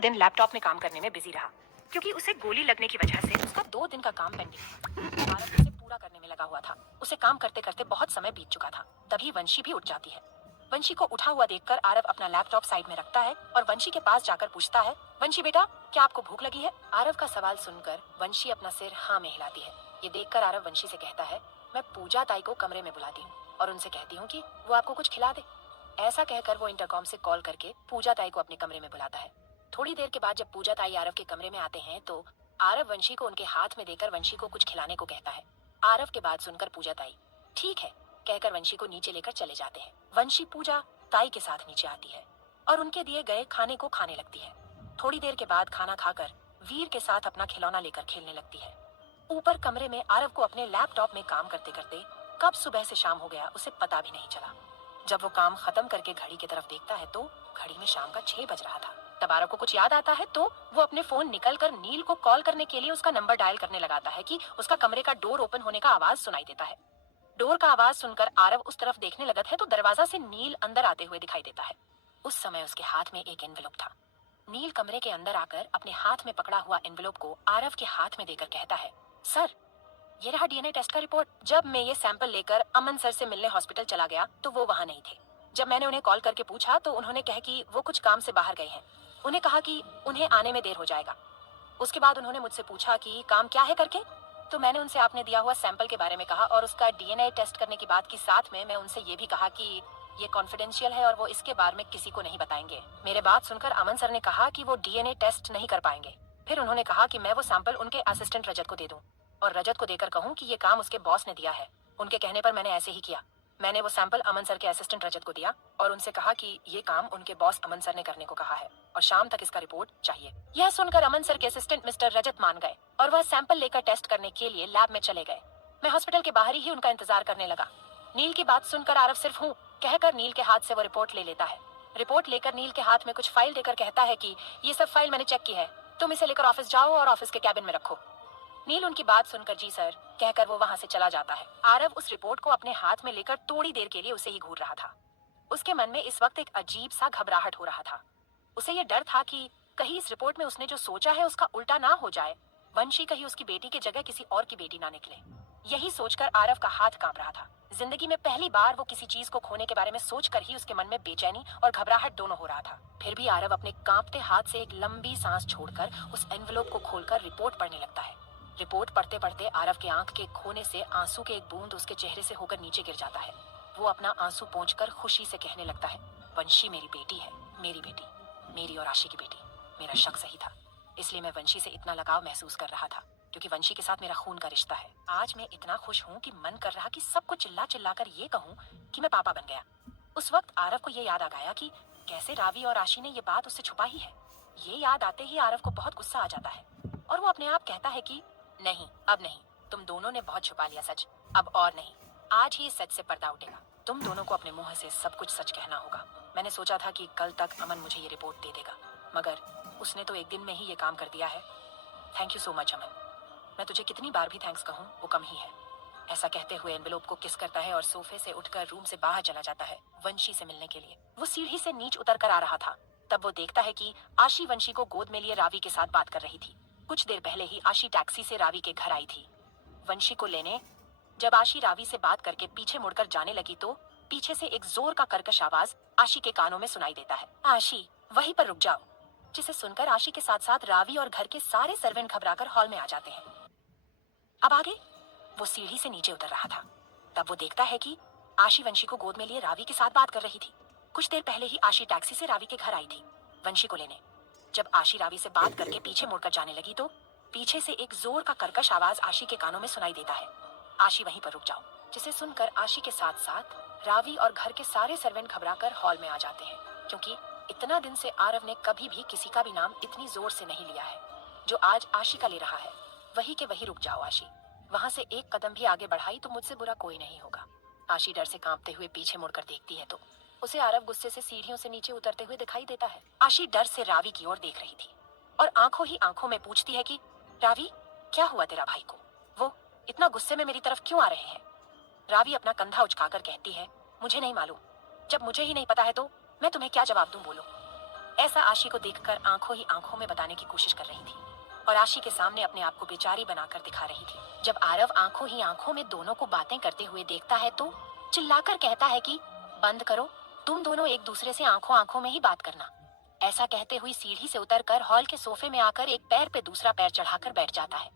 दिन लैपटॉप में काम करने में बिजी रहा क्योंकि उसे गोली लगने की वजह से उसका 2 दिन का काम पेंडिंग था। आरव उसे पूरा करने में लगा हुआ था। उसे काम करते करते बहुत समय बीत चुका था। तभी वंशी भी उठ जाती है। वंशी को उठा हुआ देखकर आरव अपना लैपटॉप साइड में रखता है और वंशी के पास जाकर पूछता है, वंशी बेटा, क्या आपको भूख लगी है? आरव का सवाल सुनकर वंशी अपना सिर हाँ में हिलाती है। ये देखकर आरव वंशी से कहता है, मैं पूजा ताई को कमरे में बुलाती हूँ और उनसे कहती हूँ कि वो आपको कुछ खिला दे। ऐसा कहकर वो इंटरकॉम से कॉल करके पूजा ताई को अपने कमरे में बुलाता है। थोड़ी देर के बाद जब पूजा ताई आरव के कमरे में आते हैं तो आरव वंशी को उनके हाथ में देकर वंशी को कुछ खिलाने को कहता है। आरव के बात सुनकर पूजा ताई ठीक है कहकर वंशी को नीचे लेकर चले जाते हैं। वंशी पूजा ताई के साथ नीचे आती है और उनके दिए गए खाने को खाने लगती है। थोड़ी देर के बाद खाना खाकर वीर के साथ अपना खिलौना लेकर खेलने लगती है। ऊपर कमरे में आरव को अपने लैपटॉप में काम करते करते कब सुबह से शाम हो गया उसे पता भी नहीं चला। जब वो काम खत्म करके घड़ी की तरफ देखता है तो घड़ी में शाम का 6 बज रहा था। तब आरव को कुछ याद आता है तो वो अपने फोन निकलकर नील को कॉल करने के लिए उसका नंबर डायल करने लगाता है कि उसका कमरे का डोर ओपन होने का आवाज सुनाई देता है। डोर का आवाज सुनकर आरव उस तरफ देखने लगता है तो दरवाजा से नील अंदर आते हुए दिखाई देता है। उस समय उसके हाथ में एक एनवेलप था। नील कमरे के अंदर आकर अपने हाथ में पकड़ा हुआ एनवेलप को आरव के हाथ में देकर कहता है, सर, ये रहा डीएनए टेस्ट का रिपोर्ट। जब मैं ये सैंपल लेकर अमन सर से मिलने हॉस्पिटल चला गया तो वो वहाँ नहीं थे। जब मैंने उन्हें कॉल करके पूछा तो उन्होंने कहा कि वो कुछ काम से बाहर गए हैं। उन्हें कहा कि उन्हें आने में देर हो जाएगा। उसके बाद उन्होंने मुझसे पूछा कि काम क्या है करके, तो मैंने उनसे आपने दिया हुआ सैंपल के बारे में कहा और उसका डीएनए टेस्ट करने की बात की। साथ में मैं उनसे ये भी कहा कि ये कॉन्फिडेंशियल है और वो इसके बारे में किसी को नहीं बताएंगे। मेरे बात सुनकर अमन सर ने कहा कि वो डीएनए टेस्ट नहीं कर पाएंगे। फिर उन्होंने कहा कि मैं वो सैंपल उनके असिस्टेंट रजत को दे दूं और रजत को देकर कहूं कि ये काम उसके बॉस ने दिया है। उनके कहने पर मैंने ऐसे ही किया। मैंने वो सैंपल अमन सर के असिस्टेंट रजत को दिया और उनसे कहा कि ये काम उनके बॉस अमन सर ने करने को कहा है और शाम तक इसका रिपोर्ट चाहिए। यह सुनकर अमन सर के असिस्टेंट मिस्टर रजत मान गए और वह सैंपल लेकर टेस्ट करने के लिए लैब में चले गए। मैं हॉस्पिटल के बाहर ही उनका इंतजार करने लगा। नील की बात सुनकर आरव सिर्फ हूँ कहकर नील के हाथ से वो रिपोर्ट ले लेता है। रिपोर्ट लेकर नील के हाथ में कुछ फाइल देकर कहता है कि ये सब फाइल मैंने चेक की है, तुम इसे लेकर ऑफिस जाओ और ऑफिस के कैबिन में रखो। नील उनकी बात सुनकर जी सर कहकर वो वहां से चला जाता है। आरव उस रिपोर्ट को अपने हाथ में लेकर थोड़ी देर के लिए उसे ही घूर रहा था। उसके मन में इस वक्त एक अजीब सा घबराहट हो रहा था। उसे ये डर था कि कहीं इस रिपोर्ट में उसने जो सोचा है उसका उल्टा ना हो जाए। वंशी कहीं उसकी बेटी की जगह किसी और की बेटी ना निकले। यही सोचकर आरव का हाथ कांप रहा था। जिंदगी में पहली बार वो किसी चीज को खोने के बारे में सोचकर ही उसके मन में बेचैनी और घबराहट दोनों हो रहा था। फिर भी आरव अपने कांपते हाथ से एक लंबी सांस छोड़कर उस एनवेलोप को खोलकर रिपोर्ट पढ़ने लगता है। रिपोर्ट पढ़ते पढ़ते आरव के आंख के खोने से आंसू के एक बूंद उसके चेहरे से होकर नीचे गिर जाता है। वो अपना आंसू पोंछकर खुशी से कहने लगता है, वंशी मेरी बेटी है, मेरी बेटी, मेरी और आशी की बेटी। मेरा शक सही था, इसलिए मैं वंशी से इतना लगाव महसूस कर रहा था क्योंकि वंशी के साथ मेरा खून का रिश्ता है। आज मैं इतना खुश हूँ कि मन कर रहा कि सबको चिल्ला चिल्ला कर ये कहूँ कि मैं पापा बन गया। उस वक्त आरव को ये याद आ गया कि कैसे रावी और आशी ने ये बात उससे छुपाई है। ये याद आते ही आरव को बहुत गुस्सा आ जाता है और वो अपने आप कहता है कि नहीं, अब नहीं, तुम दोनों ने बहुत छुपा लिया सच, अब और नहीं। आज ही इस सच से पर्दा उठेगा। तुम दोनों को अपने मुंह से सब कुछ सच कहना होगा। मैंने सोचा था कि कल तक अमन मुझे ये रिपोर्ट दे देगा, मगर उसने तो एक दिन में ही ये काम कर दिया है। थैंक यू सो मच अमन। मैं तुझे कितनी बार भी थैंक्स कहूँ वो कम ही है। ऐसा कहते हुए एनवेलोप को किस करता है और सोफे से उठकर रूम से बाहर चला जाता है वंशी से मिलने के लिए। वो सीढ़ी से नीचे उतर कर आ रहा था तब वो देखता है कि आशी वंशी को गोद में लिए रावी के साथ बात कर रही थी। कुछ देर पहले ही आशी टैक्सी से रावी के घर आई थी वंशी को लेने। जब आशी रावी से बात करके पीछे मुड़कर जाने लगी तो पीछे से एक जोर का कर्कश आवाज आशी के कानों में सुनाई देता है, आशी वहीं पर रुक जाओ। जिसे सुनकर आशी के साथ साथ रावी और घर के सारे सर्वेंट घबराकर हॉल में आ जाते हैं। अब आगे वो सीढ़ी से नीचे उतर रहा था तब वो देखता है कि आशी वंशी को गोद में लिए रावी के साथ बात कर रही थी। कुछ देर पहले ही आशी टैक्सी से रावी के घर आई थी वंशी को लेने। जब आशी रावी से बात करके पीछे मुड़कर जाने लगी तो पीछे से एक जोर का कर्कश आवाज आशी के कानों में सुनाई देता है, आशी वहीं पर रुक जाओ। जिसे सुनकर आशी के साथ साथ रावी और घर के सारे सर्वेंट घबराकर हॉल में आ जाते हैं क्योंकि इतना दिन से आरव ने कभी भी किसी का भी नाम इतनी जोर से नहीं लिया है जो आज आशी का ले रहा है। वही के वही रुक जाओ आशी। वहां से एक कदम भी आगे बढ़ाई तो मुझसे बुरा कोई नहीं होगा। आशी डर से कांपते हुए पीछे मुड़कर देखती है तो उसे आरव गुस्से से सीढ़ियों से नीचे उतरते हुए दिखाई देता है। आशी डर से रावी की ओर देख रही थी और आंखों ही आंखों में पूछती है कि रावी, क्या हुआ तेरा भाई को? वो इतना गुस्से में मेरी तरफ क्यों आ रहे हैं? रावी अपना कंधा उचकाकर कहती है, मुझे नहीं मालूम। जब मुझे ही नहीं पता है तो मैं तुम्हें क्या जवाब दूं, बोलो। ऐसा आशी को देखकर आंखों ही आंखों में बताने की कोशिश कर रही थी और आशी के सामने अपने आप को बेचारी बनाकर दिखा रही थी। जब आरव आंखों ही आंखों में दोनों को बातें करते हुए देखता है तो चिल्लाकर कहता है कि बंद करो, तुम दोनों एक दूसरे से आंखों आंखों में ही बात करना। ऐसा कहते हुए सीढ़ी से उतरकर हॉल के सोफे में आकर एक पैर पे दूसरा पैर चढ़ाकर बैठ जाता है।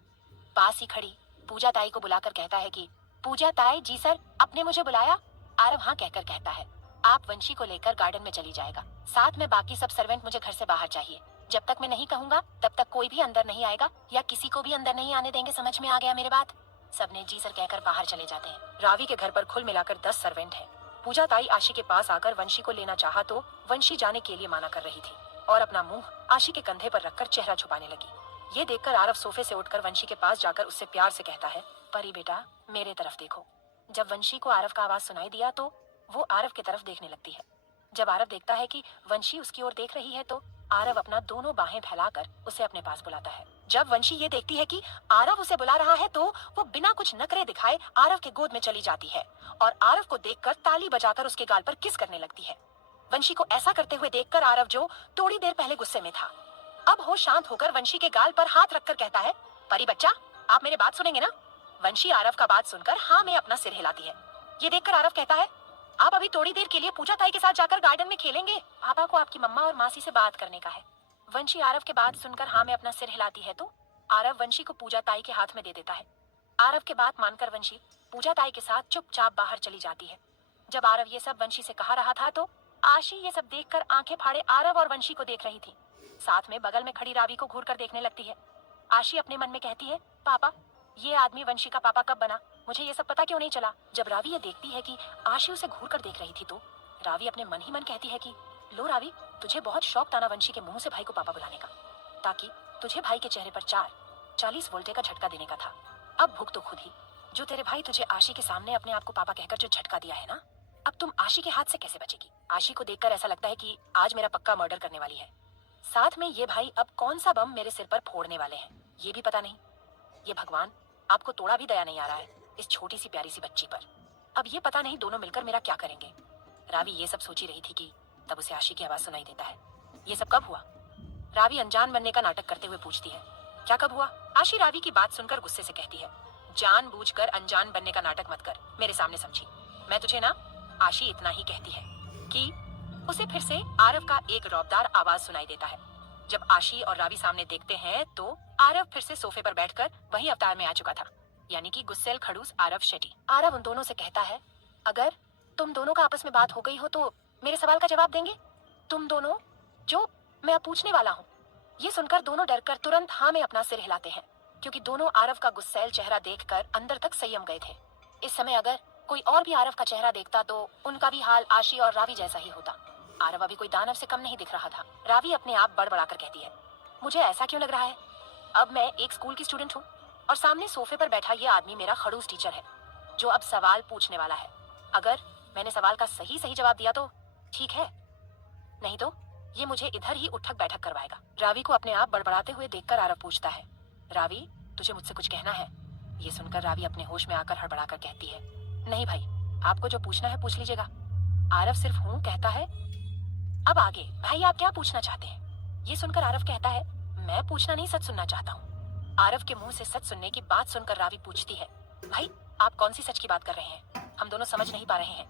पास ही खड़ी पूजा ताई को बुलाकर कहता है कि पूजा ताई जी सर, आपने मुझे बुलाया? आरव हाँ कहकर कहता है आप वंशी को लेकर गार्डन में चली जाएगा, साथ में बाकी सब सर्वेंट मुझे घर से बाहर चाहिए। जब तक मैं नहीं कहूंगा तब तक कोई भी अंदर नहीं आएगा या किसी को भी अंदर नहीं आने देंगे, समझ में आ गया मेरे बात? सबने जी सर कहकर बाहर चले जाते हैं। रावी के घर पर कुल मिलाकर 10 सर्वेंट हैं। पूजा ताई आशी के पास आकर वंशी को लेना चाहा तो वंशी जाने के लिए माना कर रही थी और अपना मुंह आशी के कंधे पर रखकर चेहरा छुपाने लगी। ये देखकर आरव सोफे से उठकर वंशी के पास जाकर उससे प्यार से कहता है परी बेटा मेरे तरफ देखो। जब वंशी को आरव का आवाज सुनाई दिया तो वो आरव की तरफ देखने लगती है। जब आरव देखता है कि वंशी उसकी ओर देख रही है तो आरव अपना दोनों बाहें फैलाकर उसे अपने पास बुलाता है। जब वंशी ये देखती है कि आरव उसे बुला रहा है तो वो बिना कुछ नखरे दिखाए आरव के गोद में चली जाती है और आरव को देखकर ताली बजाकर उसके गाल पर किस करने लगती है। वंशी को ऐसा करते हुए देखकर आरव, जो थोड़ी देर पहले गुस्से में था, अब हो शांत होकर वंशी के गाल पर हाथ रखकर कहता है परी बच्चा, आप मेरी बात सुनेंगे ना? वंशी आरव का बात सुनकर हाँ में अपना सिर हिलाती है। ये देखकर आरव कहता है आप अभी थोड़ी देर के लिए पूजा ताई के साथ जाकर गार्डन में खेलेंगे, पापा को आपकी मम्मा और मासी से बात करने का है। वंशी आरव के बात सुनकर हाँ में अपना सिर हिलाती है तो आरव वंशी को पूजा ताई के हाथ में दे देता है। आरव के बात मानकर वंशी पूजा ताई के साथ चुपचाप बाहर चली जाती है। जब आरव ये सब वंशी से कहा रहा था तो आशी ये सब देखकर आंखें फाड़े आरव और वंशी को देख रही थी। साथ में बगल में खड़ी रावी को घूर कर देखने लगती है। आशी अपने मन में कहती है पापा, ये आदमी वंशी का पापा कब बना? मुझे ये सब पता क्यों नहीं चला? जब रावी ये देखती है कि आशी उसे घूर कर देख रही थी तो रावी अपने मन ही मन कहती है कि लो रावी, तुझे बहुत शौक था ना वंशी के मुंह से भाई को पापा बुलाने का, ताकि तुझे भाई के चेहरे पर 40 वोल्टे का झटका देने का था। अब भुग तो खुद ही, जो तेरे भाई तुझे आशी के सामने अपने आप को पापा कहकर जो झटका दिया है ना, अब तुम आशी के हाथ से कैसे बचेगी? आशी को देखकर ऐसा लगता है कि आज मेरा पक्का मर्डर करने वाली है। साथ में ये भाई अब कौन सा बम मेरे सिर पर फोड़ने वाले हैं ये भी पता नहीं। ये भगवान, आपको थोड़ा भी दया नहीं आ रहा है इस छोटी सी प्यारी सी बच्ची पर। अब ये पता नहीं दोनों मिलकर मेरा क्या करेंगे। रावी ये सब सोची रही थी कि तब उसे आशी की आवाज सुनाई देता है। ये सब कब हुआ? रावी अनजान बनने का नाटक करते हुए पूछती है। क्या कब हुआ? आशी रावी की बात सुनकर गुस्से से कहती है जानबूझकर अनजान बनने का नाटक मत कर, मेरे सामने समझी। मैं तुझे ना, आशी इतना ही कहती है कि उसे फिर से आरव का एक रौबदार आवाज सुनाई देता है। जब आशी और रावी सामने देखते हैं तो आरव फिर से सोफे पर बैठकर वही अवतार में आ चुका था, यानी कि गुस्सेल खड़ूस आरव शेट्टी। आरव उन दोनों से कहता है अगर तुम दोनों का आपस में बात हो गई हो तो मेरे सवाल का जवाब देंगे? तुम दोनों, जो मैं अब पूछने वाला हूँ। ये सुनकर दोनों डरकर तुरंत हाँ में अपना सिर हिलाते हैं, क्योंकि दोनों आरव का गुस्सैल चेहरा देखकर अंदर तक संयम गए थे। इस समय अगर कोई और भी आरव का चेहरा देखता तो उनका भी हाल आशी और रावी जैसा ही होता। आरव अभी कोई दानव से कम नहीं दिख रहा था। रावी अपने आप बड़बड़ाकर कहती है मुझे ऐसा क्यों लग रहा है, अब मैं एक स्कूल की स्टूडेंट हूँ और सामने सोफे पर बैठा ये आदमी मेरा खड़ूस टीचर है, जो अब सवाल पूछने वाला है। अगर मैंने सवाल का सही सही जवाब दिया तो ठीक है, नहीं तो ये मुझे इधर ही उठक बैठक करवाएगा। रावी को अपने आप बड़बड़ाते हुए देखकर आरव पूछता है रावी, तुझे मुझसे कुछ कहना है? ये सुनकर रावी अपने होश में आकर हड़बड़ाकर कहती है नहीं भाई, आपको जो पूछना है पूछ लीजिएगा। आरव सिर्फ हूँ कहता है। अब आगे भाई आप क्या पूछना चाहते हैं? ये सुनकर आरव कहता है मैं पूछना नहीं, सच सुनना चाहता हूँ। आरव के मुंह से सच सुनने की बात सुनकर रावी पूछती है भाई आप कौन सी सच की बात कर रहे हैं? हम दोनों समझ नहीं पा रहे हैं।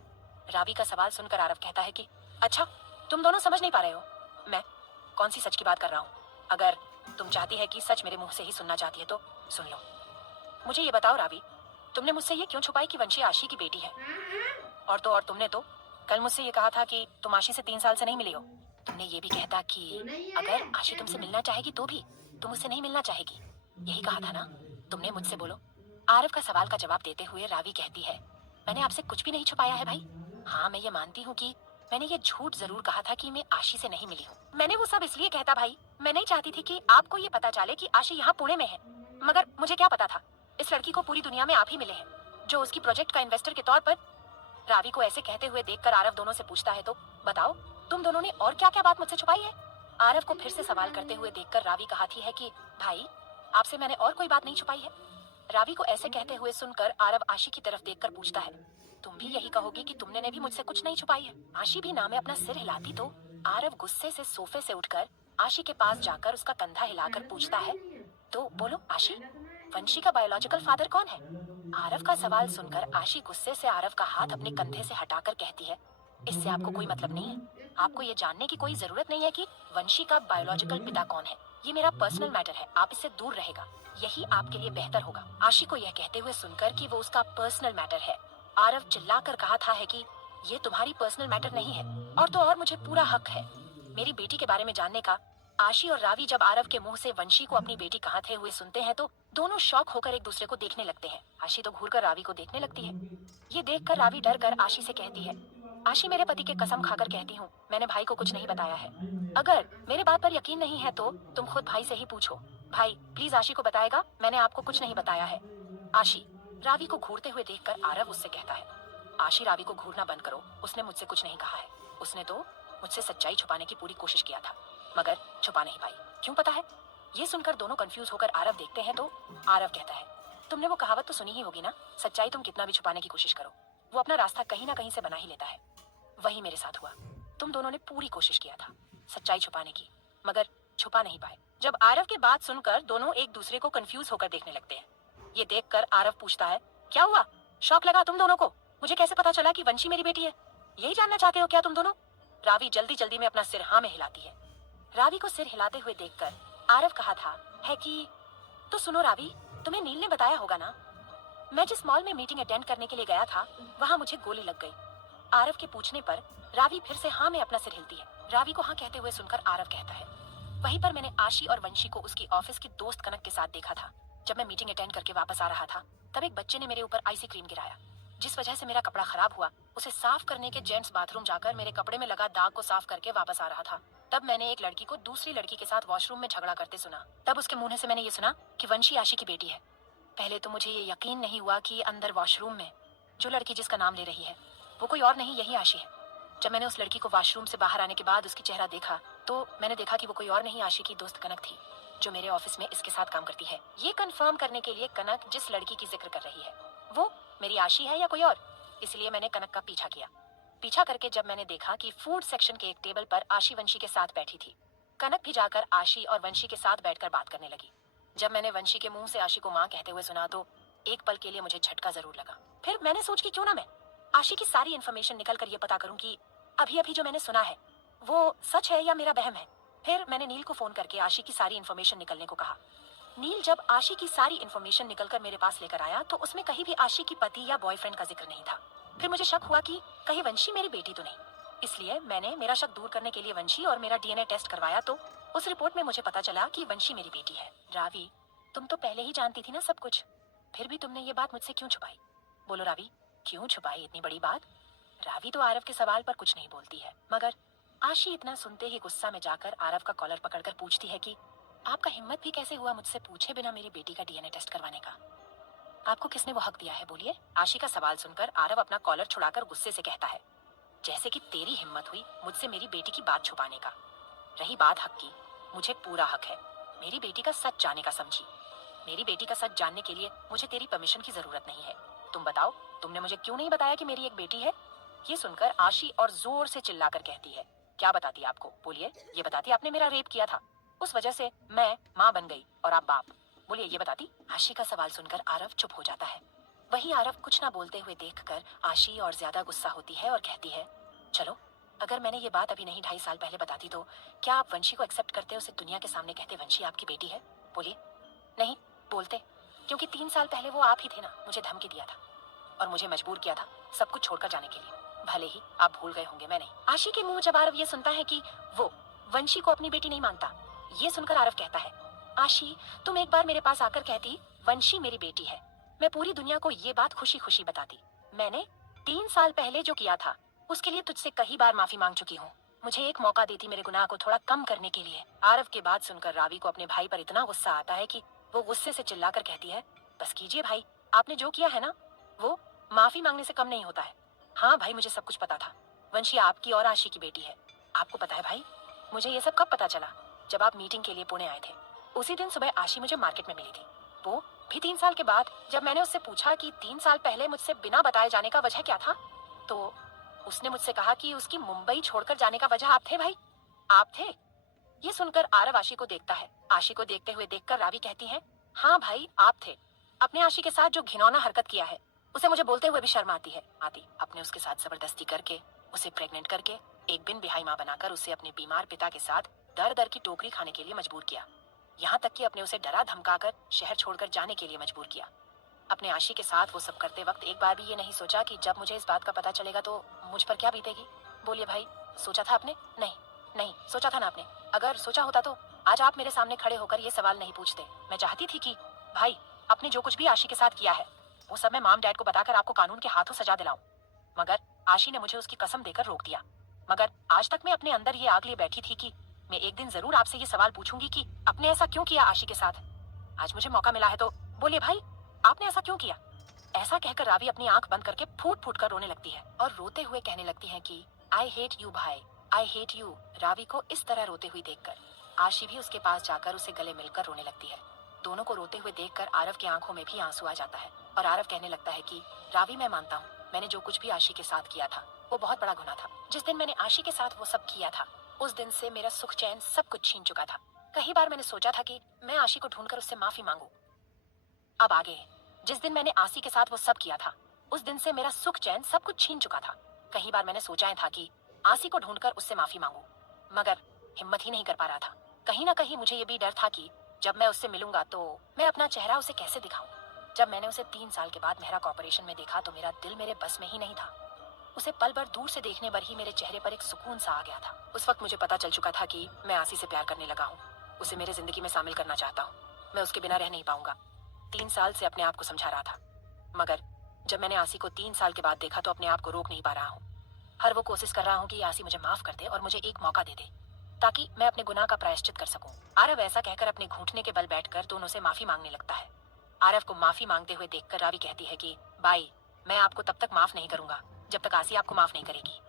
रावी का सवाल सुनकर आरव कहता है कि अच्छा, तुम दोनों समझ नहीं पा रहे हो, मैं कौन सी सच की बात कर रहा हूँ? अगर तुम चाहती है कि सच मेरे मुंह से ही सुनना चाहती है तो सुन लो। मुझे ये बताओ रावी, तुमने मुझसे ये क्यों छुपाई कि वंशी आशी की बेटी है? और तो और तुमने तो कल मुझसे ये कहा था कि तुम आशी से 3 साल से नहीं मिली हो। तुमने ये भी कहता कि अगर आशी तुमसे मिलना चाहेगी तो भी तुम उससे नहीं मिलना चाहेगी, यही कहा था ना तुमने मुझसे? बोलो। आरव का सवाल का जवाब देते हुए रावी कहती है मैंने आपसे कुछ भी नहीं छुपाया है भाई। हाँ मैं ये मानती हूँ कि मैंने ये झूठ जरूर कहा था कि मैं आशी से नहीं मिली हूँ। मैंने वो सब इसलिए कहता भाई, मैं नहीं चाहती थी कि आपको ये पता चले कि आशी यहाँ पुणे में है। मगर मुझे क्या पता था इस लड़की को पूरी दुनिया में आप ही मिले हैं, जो उसकी प्रोजेक्ट का इन्वेस्टर के तौर पर। रावी को ऐसे कहते हुए देखकर आरव दोनों से पूछता है तो बताओ तुम दोनों ने और क्या क्या बात मुझसे छुपाई है? आरव को फिर से सवाल करते हुए देखकर रावी कहती है कि भाई आपसे मैंने और कोई बात नहीं छुपाई है। रावी को ऐसे कहते हुए सुनकर आरव आशी की तरफ देखकर पूछता है तुम भी यही कहोगी कि तुमने ने भी मुझसे कुछ नहीं छुपाई है? आशी भी ना में अपना सिर हिलाती तो आरव गुस्से से सोफे से उठकर आशी के पास जाकर उसका कंधा हिलाकर पूछता है, तो बोलो आशी, वंशी का बायोलॉजिकल फादर कौन है? आरव का सवाल सुनकर आशी गुस्से से आरव का हाथ अपने कंधे से हटाकर कहती है, इससे आपको कोई मतलब नहीं है। आपको ये जानने की कोई जरूरत नहीं है कि वंशी का बायोलॉजिकल पिता कौन है। ये मेरा पर्सनल मैटर है, आप इससे दूर रहेगा, यही आपके लिए बेहतर होगा। आशी को यह कहते हुए सुनकर कि वो उसका पर्सनल मैटर है, आरव चिल्लाकर कहा था है कि ये तुम्हारी पर्सनल मैटर नहीं है, और तो और मुझे पूरा हक है मेरी बेटी के बारे में जानने का। आशी और रावी जब आरव के मुंह से वंशी को अपनी बेटी कहते हुए सुनते हैं तो दोनों शॉक होकर एक दूसरे को देखने लगते हैं। आशी तो घूरकर रावी को देखने लगती है। ये देखकर रावी डर कर आशी से कहती है, आशी मेरे पति के कसम खाकर कहती हूँ, मैंने भाई को कुछ नहीं बताया है। अगर मेरे बात पर यकीन नहीं है तो तुम खुद भाई से ही पूछो। भाई प्लीज आशी को बताएगा, मैंने आपको कुछ नहीं बताया है। आशी रावी को घूरते हुए देखकर आरव उससे कहता है, आशी रावी को घूरना बंद करो, उसने मुझसे कुछ नहीं कहा है। उसने तो मुझसे सच्चाई छुपाने की पूरी कोशिश किया था, मगर छुपा नहीं पाई। क्यों पता है? ये सुनकर दोनों कंफ्यूज होकर आरव देखते हैं तो आरव कहता है, तुमने वो कहावत तो सुनी ही होगी ना, सच्चाई तुम कितना भी छुपाने की कोशिश करो, वो अपना रास्ता कहीं ना कहीं से बना ही लेता है। वही मेरे साथ हुआ। तुम दोनों ने पूरी कोशिश किया था सच्चाई छुपाने की, मगर छुपा नहीं पाए। जब आरव की बात सुनकर दोनों एक दूसरे को कंफ्यूज होकर देखने लगते हैं। ये देखकर आरव पूछता है, क्या हुआ? शौक लगा तुम दोनों को? मुझे कैसे पता चला कि वंशी मेरी बेटी है? यही जानना चाहते हो क्या तुम दोनों? रावी जल्दी जल्दी में अपना सिर हाँ में हिलाती है। रावी को सिर हिलाते हुए देखकर आरव कहा था है कि, तो सुनो रावी, तुम्हें नील ने बताया होगा ना, मैं जिस मॉल में मीटिंग अटेंड करने के लिए गया था वहाँ मुझे गोली लग गई। आरव के पूछने पर रावी फिर से हाँ में अपना सिर हिलती है। रावी को हाँ कहते हुए सुनकर आरव कहता है, वहीं पर मैंने आशी और वंशी को उसकी ऑफिस की दोस्त कनक के साथ देखा था। जब मैं मीटिंग अटेंड करके वापस आ रहा था तब एक बच्चे ने मेरे ऊपर आईसी क्रीम गिराया, जिस वजह से मेरा कपड़ा खराब हुआ। उसे साफ करने के जेंट्स बाथरूम जाकर मेरे कपड़े में लगा दाग को साफ करके वापस आ रहा था। तब मैंने एक लड़की को दूसरी लड़की के साथ वॉशरूम में झगड़ा करते सुना। तब उसके मुंह से मैंने ये सुना कि वंशी आशी की बेटी है। पहले तो मुझे ये यकीन नहीं हुआ कि अंदर वॉशरूम में जो लड़की जिसका नाम ले रही है वो कोई और नहीं, यही आशी है। जब मैंने उस लड़की को वॉशरूम से बाहर आने के बाद उसकी चेहरा देखा तो मैंने देखा कि वो कोई और नहीं आशी की दोस्त कनक थी, जो मेरे ऑफिस में इसके साथ काम करती है। ये कंफर्म करने के लिए कनक जिस लड़की की जिक्र कर रही है वो मेरी आशी है या कोई और, इसलिए मैंने कनक का पीछा किया। पीछा करके जब मैंने देखा कि फूड सेक्शन के एक टेबल पर आशी वंशी के साथ बैठी थी, कनक भी जाकर आशी और वंशी के साथ बैठकर बात करने लगी। जब मैंने वंशी के मुंह से आशी को माँ कहते हुए सुना तो एक पल के लिए मुझे झटका जरूर लगा। फिर मैंने सोच कि क्यों ना मैं आशी की सारी इन्फॉर्मेशन निकल कर ये पता करूं कि अभी अभी जो मैंने सुना है वो सच है या मेरा वहम है। फिर मैंने नील को फोन करके आशी की सारी इन्फॉर्मेशन निकलने को कहा। नील जब आशी की सारी इन्फॉर्मेशन निकलकर मेरे पास लेकर आया तो उसमें कहीं भी आशी की पति या बॉयफ्रेंड का जिक्र नहीं था। फिर मुझे शक हुआ कि कहीं वंशी मेरी बेटी तो नहीं, इसलिए मैंने मेरा शक दूर करने के लिए वंशी और मेरा डीएनए टेस्ट करवाया तो उस रिपोर्ट में मुझे पता चला कि वंशी मेरी बेटी है। रावी, तुम तो पहले ही जानती थी ना सब कुछ, फिर भी तुमने ये बात मुझसे क्यों छुपाई? बोलो रावी, क्यों छुपाई इतनी बड़ी बात? रावी तो आरव के सवाल पर कुछ नहीं बोलती है, मगर आशी इतना सुनते ही गुस्सा में जाकर आरव का कॉलर पकड़कर पूछती है कि आपका हिम्मत भी कैसे हुआ मुझसे पूछे बिना मेरी बेटी का डीएनए टेस्ट करवाने का? आपको किसने वो हक दिया है, बोलिए? आशी का सवाल सुनकर आरव अपना कॉलर छुड़ाकर गुस्से से कहता है, जैसे कि तेरी हिम्मत हुई मुझसे मेरी बेटी की बात छुपाने का। रही बात हक की, मुझे पूरा हक है मेरी बेटी का सच जानने का, समझी? मेरी बेटी का सच जानने के लिए मुझे तेरी परमिशन की जरूरत नहीं है। तुम बताओ, तुमने मुझे क्यों नहीं बताया कि मेरी एक बेटी है? ये सुनकर आशी और जोर से चिल्लाकर कहती है, क्या बताती आपको, बोलिए? ये बताती आपने मेरा रेप किया था, उस वजह से मैं माँ बन गई और आप बाप, बोलिए ये बताती? आशी का सवाल सुनकर आरव चुप हो जाता है। वहीं आरव कुछ ना बोलते हुए देखकर आशी और ज्यादा गुस्सा होती है और कहती है, चलो अगर मैंने ये बात अभी नहीं 2.5 साल पहले बताती तो क्या आप वंशी को एक्सेप्ट करते, उसे दुनिया के सामने कहते वंशी आपकी बेटी है? बोलिए। नहीं बोलते, क्योंकि 3 साल पहले वो आप ही थे ना, मुझे धमकी दिया था और मुझे मजबूर किया था सब कुछ छोड़कर जाने के लिए। भले ही आप भूल गए होंगे, मैं नहीं। आशी के मुंह जब आरव ये सुनता है कि वो वंशी को अपनी बेटी नहीं मानता, ये सुनकर आरव कहता है, आशी तुम एक बार मेरे पास आकर कहती वंशी मेरी बेटी है, मैं पूरी दुनिया को ये बात खुशी खुशी बताती। मैंने 3 साल पहले जो किया था उसके लिए तुझसे कई बार माफी मांग चुकी हूँ, मुझे एक मौका देती मेरे गुनाह को थोड़ा कम करने के लिए। आरव के बात सुनकर रावी को अपने भाई पर इतना गुस्सा आता है कि वो गुस्से से चिल्लाकर कहती है, बस कीजिए भाई, आपने जो किया है ना वो माफी मांगने से कम नहीं होता है। हाँ भाई, मुझे सब कुछ पता था, वंशी आपकी और आशी की बेटी है। आपको पता है भाई, मुझे ये सब कब पता चला? जब आप मीटिंग के लिए पुणे आए थे, उसी दिन सुबह आशी मुझे मार्केट में मिली थी, वो भी 3 साल के बाद। जब मैंने उससे पूछा कि 3 साल पहले मुझसे बिना बताए जाने का वजह क्या था, तो उसने मुझसे कहा कि उसकी मुंबई छोड़कर जाने का वजह आप थे भाई। आप थे? ये सुनकर आरव आशी को देखता है। आशी को देखते हुए देखकर रावी कहती है, हाँ भाई आप थे। अपने आशी के साथ जो घिनौना हरकत किया है उसे मुझे बोलते हुए भी शर्म आती है। आती अपने उसके साथ जबरदस्ती करके, उसे प्रेग्नेंट करके, एक बिन बिहाई माँ बनाकर उसे अपने बीमार पिता के साथ दर दर की टोकरी खाने के लिए मजबूर किया। यहाँ तक कि अपने उसे डरा धमकाकर शहर छोड़कर जाने के लिए मजबूर किया। अपने आशी के साथ वो सब करते वक्त एक बार भी ये नहीं सोचा कि जब मुझे इस बात का पता चलेगा तो मुझ पर क्या बीतेगी? बोलिए भाई, सोचा था आपने? नहीं, नहीं सोचा था ना आपने? अगर सोचा होता तो आज आप मेरे सामने खड़े होकर ये सवाल नहीं पूछते। मैं चाहती थी कि भाई, आपने जो कुछ भी आशी के साथ किया है वो सब मैं मॉम डैड को बताकर आपको कानून के हाथों सजा दिलाऊं। मगर आशी ने मुझे उसकी कसम देकर रोक दिया। मगर आज तक मैं अपने अंदर ये आग लिए बैठी थी कि मैं एक दिन जरूर आपसे ये सवाल पूछूंगी कि आपने ऐसा क्यों किया आशी के साथ। आज मुझे मौका मिला है तो बोलिए भाई, आपने ऐसा क्यों किया? ऐसा कहकर रावी अपनी आंख बंद करके फूट फूट कर रोने लगती है और रोते हुए कहने लगती है कि आई हेट यू भाई, आई हेट यू। रावी को इस तरह रोते हुए देखकर आशी भी उसके पास जाकर उसे गले मिलकर रोने लगती है। दोनों को रोते हुए देखकर आरव की आंखों में भी आंसू आ जाता है और आरव कहने लगता है कि रावी, मैं मानता हूँ मैंने जो कुछ भी आशी के साथ किया था वो बहुत बड़ा गुनाह था। जिस दिन मैंने आशी के साथ वो सब किया था उस दिन से मेरा सुख चैन सब कुछ छीन चुका था। कई बार मैंने सोचा था कि मैं आशी को ढूंढकर उससे माफी मांगू। अब आगे, जिस दिन मैंने आशी के साथ वो सब किया था उस दिन से मेरा सुख चैन सब कुछ छीन चुका था। कई बार मैंने सोचा था कि आशी को ढूंढकर उससे माफी मांगू, मगर हिम्मत ही नहीं कर पा रहा था। कहीं ना कहीं मुझे ये भी डर था कि जब मैं उससे मिलूंगा तो मैं अपना चेहरा उसे कैसे दिखाऊं। जब मैंने उसे 3 साल के बाद मेहरा कॉर्पोरेशन में देखा तो मेरा दिल मेरे बस में ही नहीं था। उसे पल भर दूर से देखने पर ही मेरे चेहरे पर एक सुकून सा आ गया था। उस वक्त मुझे पता चल चुका था कि मैं आशी से प्यार करने लगा हूँ। उसे मेरे जिंदगी में शामिल करना चाहता हूँ। मैं उसके बिना रह नहीं पाऊंगा। 3 साल से अपने आप को समझा रहा था, मगर जब मैंने आशी को 3 साल के बाद देखा तो अपने आप को रोक नहीं पा रहा हूँ। हर वो कोशिश कर रहा हूँ कि आशी मुझे माफ कर दे और मुझे एक मौका दे दे ताकि मैं अपने गुनाह का प्रायश्चित कर सकूं। आरव ऐसा कहकर अपने घुटने के बल बैठकर दोनों से माफी मांगने लगता है। आरव को माफी मांगते हुए देखकर रावी कहती है कि भाई, मैं आपको तब तक माफ नहीं करूंगा जब तक आशी आपको माफ नहीं करेगी।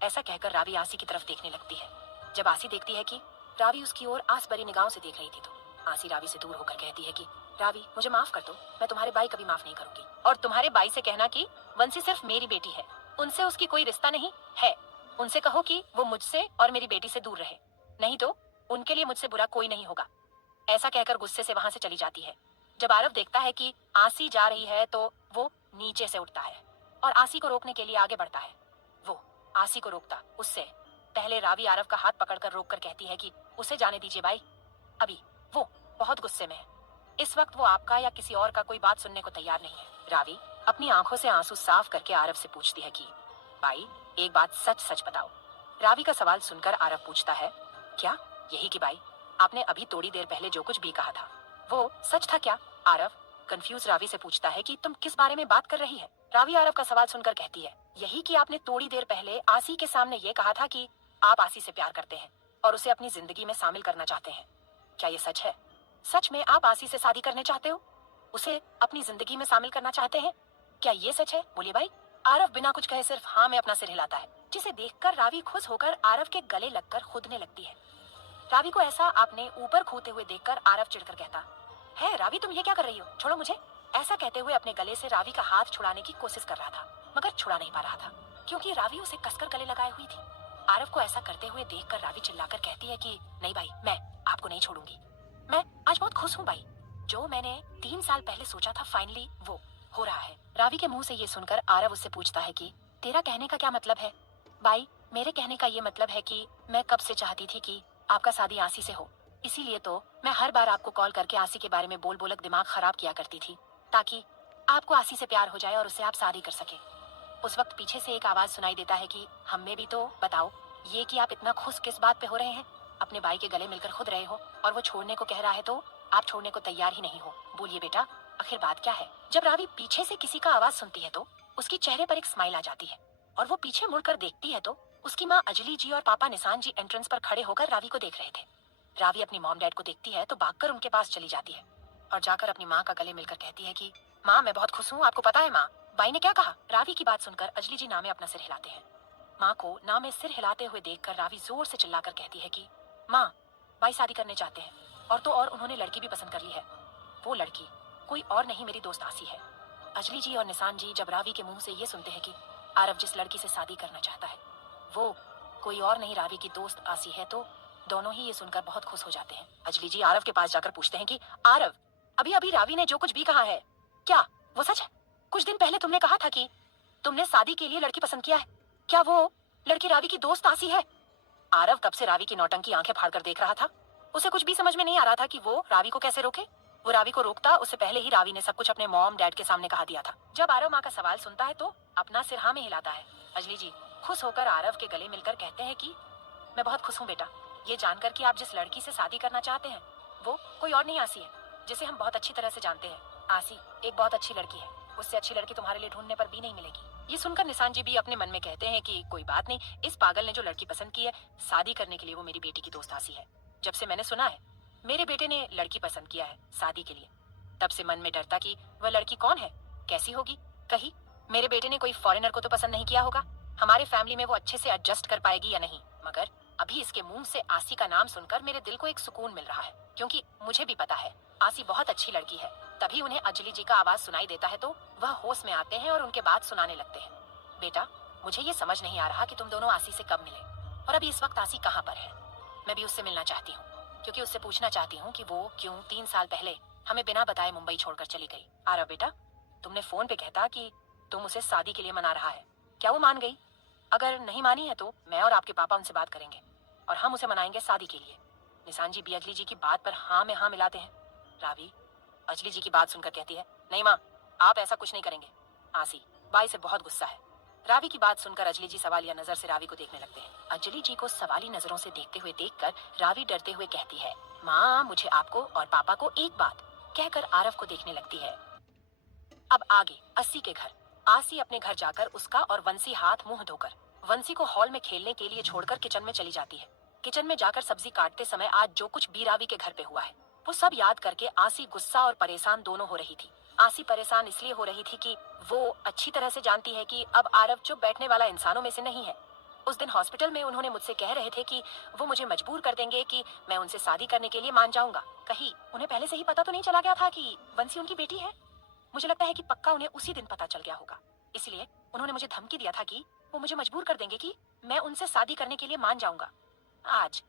ऐसा कहकर रावी आशी की तरफ देखने लगती है। जब आशी देखती है कि रावी उसकी ओर आस भरी निगाहों से देख रही थी तो आशी रावी से दूर होकर कहती है कि रावी, मुझे माफ कर दो, मैं तुम्हारे भाई कभी माफ नहीं करूंगी। और तुम्हारे भाई से कहना कि वंशी सिर्फ मेरी बेटी है, उनसे उसकी कोई रिश्ता नहीं है। उनसे कहो कि वो मुझसे और मेरी बेटी से दूर रहे, नहीं तो उनके लिए मुझसे बुरा कोई नहीं होगा। ऐसा कहकर गुस्से से वहां से चली जाती है। जब आरव देखता है कि आसी जा रही है तो वो नीचे से उठता है और आसी को रोकने के लिए आगे बढ़ता है। वो आसी को रोकता उससे पहले रावी आरव का हाथ पकड़कर रोककर कहती है कि उसे जाने दीजिए भाई, अभी वो बहुत गुस्से में है। इस वक्त वो आपका या किसी और का कोई बात सुनने को तैयार नहीं है। रावी अपनी आंखों से आंसू साफ करके आरव से पूछती है कि भाई, एक बात सच सच बताओ। रावी का सवाल सुनकर आरव पूछता है, क्या? यही कि भाई, आपने अभी थोड़ी देर पहले जो कुछ भी कहा था वो सच था क्या? आरव कंफ्यूज रावी से पूछता है कि तुम किस बारे में बात कर रही है? रावी आरव का सवाल सुनकर कहती है, यही कि आपने थोड़ी देर पहले आसी के सामने ये कहा था कि आप आसी से प्यार करते हैं और उसे अपनी जिंदगी में शामिल करना चाहते हैं। क्या ये सच है? सच में आप आसी से शादी करने चाहते हो? उसे अपनी जिंदगी में शामिल करना चाहते हैं? क्या ये सच है? बोलिए भाई। आरव बिना कुछ कहे सिर्फ हाँ में अपना सिर हिलाता है, जिसे देखकर रावी खुश होकर आरव के गले लगकर खुदने लगती है। रावी को ऐसा आपने ऊपर खोते हुए देखकर आरव चिढ़कर कहता है, रावी तुम ये क्या कर रही हो? छोड़ो मुझे। ऐसा कहते हुए अपने गले से रावी का हाथ छुड़ाने की कोशिश कर रहा था, मगर छुड़ा नहीं पा रहा था क्योंकि रावी उसे कसकर गले लगाए हुई थी। आरव को ऐसा करते हुए देखकर रावी चिल्लाकर कहती है कि नहीं भाई, मैं आपको नहीं छोड़ूंगी। मैं आज बहुत खुश हूँ भाई। जो मैंने 3 साल पहले सोचा था फाइनली वो हो रहा है। रावी के मुंह से ये सुनकर आरव उससे पूछता है कि तेरा कहने का क्या मतलब है? भाई, मेरे कहने का ये मतलब है कि मैं कब से चाहती थी कि आपका शादी आसी से हो, इसीलिए तो मैं हर बार आपको कॉल करके आसी के बारे में बोल बोलक दिमाग खराब किया करती थी ताकि आपको आसी से प्यार हो जाए और उससे आप शादी कर सके। उस वक्त पीछे से एक आवाज सुनाई देता है कि हमें भी तो बताओ ये कि आप इतना खुश किस बात पे हो रहे हैं? अपने भाई के गले मिलकर खुद रहे हो और वो छोड़ने को कह रहा है तो आप छोड़ने को तैयार ही नहीं हो। बोलिए बेटा, आखिर बात क्या है? जब रावी पीछे से किसी का आवाज सुनती है तो उसकी चेहरे पर एक स्माइल आ जाती है और वो पीछे मुड़कर देखती है तो उसकी माँ अजली जी और पापा निशान जी एंट्रेंस पर खड़े होकर रावी को देख रहे थे। रावी अपनी मॉम डैड को देखती है तो भागकर उनके पास चली जाती है और जाकर अपनी माँ का गले मिलकर कहती है कि माँ, मैं बहुत खुश हूँ, आपको पता है माँ, भाई ने क्या कहा? रावी की बात सुनकर अजली जी नामे अपना सिर हिलाते हैं। माँ को नामे सिर हिलाते हुए देखकर रावी जोर से चिल्लाकर कहती है कि माँ, भाई शादी करने चाहते हैं और तो और उन्होंने लड़की भी पसंद कर ली है। वो लड़की कोई और नहीं, मेरी दोस्त आसी है। अजली जी और निशान जी जब रावी के मुंह से ये सुनते हैं कि आरव जिस लड़की से शादी करना चाहता है वो कोई और नहीं रावी की दोस्त आसी है तो दोनों ही ये सुनकर बहुत खुश हो जाते हैं। अंजलि जी आरव के पास जाकर पूछते हैं कि आरव, अभी अभी रावी ने जो कुछ भी कहा है, क्या वो सच है? कुछ दिन पहले तुमने कहा था कि तुमने शादी के लिए लड़की पसंद किया है। क्या वो लड़की रावी की दोस्त आसी है? आरव तब से रावी की नौटंकी आंखें फाड़कर देख रहा था। उसे कुछ भी समझ में नहीं आ रहा था कि वो रावी को कैसे रोके। वो रावी को रोकता उससे पहले ही रावी ने सब कुछ अपने मॉम डैड के सामने कहा दिया था। जब आरव माँ का सवाल सुनता है तो अपना सिर हाँ में हिलाता है। अंजलि जी खुश होकर आरव के गले मिलकर कहते हैं कि मैं बहुत खुश हूँ बेटा, ये जानकर कि आप जिस लड़की से शादी करना चाहते हैं वो कोई और नहीं आसी है, जिसे हम बहुत अच्छी तरह से जानते हैं। आसी एक बहुत अच्छी लड़की है, उससे अच्छी लड़की तुम्हारे लिए ढूंढने पर भी नहीं मिलेगी। ये सुनकर निशान जी भी अपने मन में कहते हैं कि कोई बात नहीं, इस पागल ने जो लड़की पसंद की है, शादी करने के लिए वो मेरी बेटी की दोस्त आसी है। जब से मैंने सुना है मेरे बेटे ने लड़की पसंद किया है शादी के लिए, तब से मन में डरता कि वह लड़की कौन है, कैसी होगी। कहीं मेरे बेटे ने कोई फॉरेनर को तो पसंद नहीं किया होगा, हमारे फैमिली में वो अच्छे से एडजस्ट कर पाएगी या नहीं। मगर अभी इसके मुंह से आसी का नाम सुनकर मेरे दिल को एक सुकून मिल रहा है, क्योंकि मुझे भी पता है आसी बहुत अच्छी लड़की है। तभी उन्हें अंजलि जी का आवाज सुनाई देता है तो वह होश में आते हैं और उनके बात सुनाने लगते हैं। बेटा, मुझे ये समझ नहीं आ रहा कि तुम दोनों आसी से कब मिले और अभी इस वक्त आसी कहाँ पर है। मैं भी उससे मिलना चाहती हूँ, क्योंकि उससे पूछना चाहती हूँ कि वो क्यों 3 साल पहले हमें बिना बताए मुंबई छोड़कर चली गई। आरव बेटा, तुमने फोन पे कहता कि तुम उसे शादी के लिए मना रहा है, क्या वो मान गई? अगर नहीं मानी है तो मैं और आपके पापा उनसे बात करेंगे और हम उसे मनाएंगे शादी के लिए। निशान जी भी अंजलि जी की बात पर हाँ में हाँ मिलाते हैं। रावी अंजलि जी की बात सुनकर कहती है, नहीं माँ, आप ऐसा कुछ नहीं करेंगे। आसी बाई से बहुत गुस्सा है। रावी की बात सुनकर अंजलि जी सवालिया नजर से रावी को देखने लगते हैं। अंजलि जी को सवाली नजरों से देखते हुए देखकर रावी डरते हुए कहती है, माँ मुझे आपको और पापा को एक बात, कहकर आरव को देखने लगती है। अब आगे अस्सी के घर। आसी अपने घर जाकर उसका और वंशी हाथ मुंह धोकर वंशी को हॉल में खेलने के लिए छोड़कर किचन में चली जाती है। किचन में जाकर सब्जी काटते समय आज जो कुछ भी रावी के घर पे हुआ है वो सब याद करके आसी गुस्सा और परेशान दोनों हो रही थी। आसी परेशान इसलिए हो रही थी कि वो अच्छी तरह से जानती है कि अब आरव चुप बैठने वाला इंसानों में से नहीं है। उस दिन हॉस्पिटल में उन्होंने मुझसे कह रहे थे कि वो मुझे मजबूर कर देंगे कि मैं उनसे शादी करने के लिए मान जाऊंगा। कहीं उन्हें पहले से ही पता तो नहीं चला गया था कि वंशी उनकी बेटी है? मुझे लगता है कि पक्का उन्हें उसी दिन पता चल गया होगा, इसलिए उन्होंने मुझे धमकी दिया था कि वो मुझे मजबूर कर देंगे कि मैं उनसे शादी करने के लिए मान जाऊंगा। आज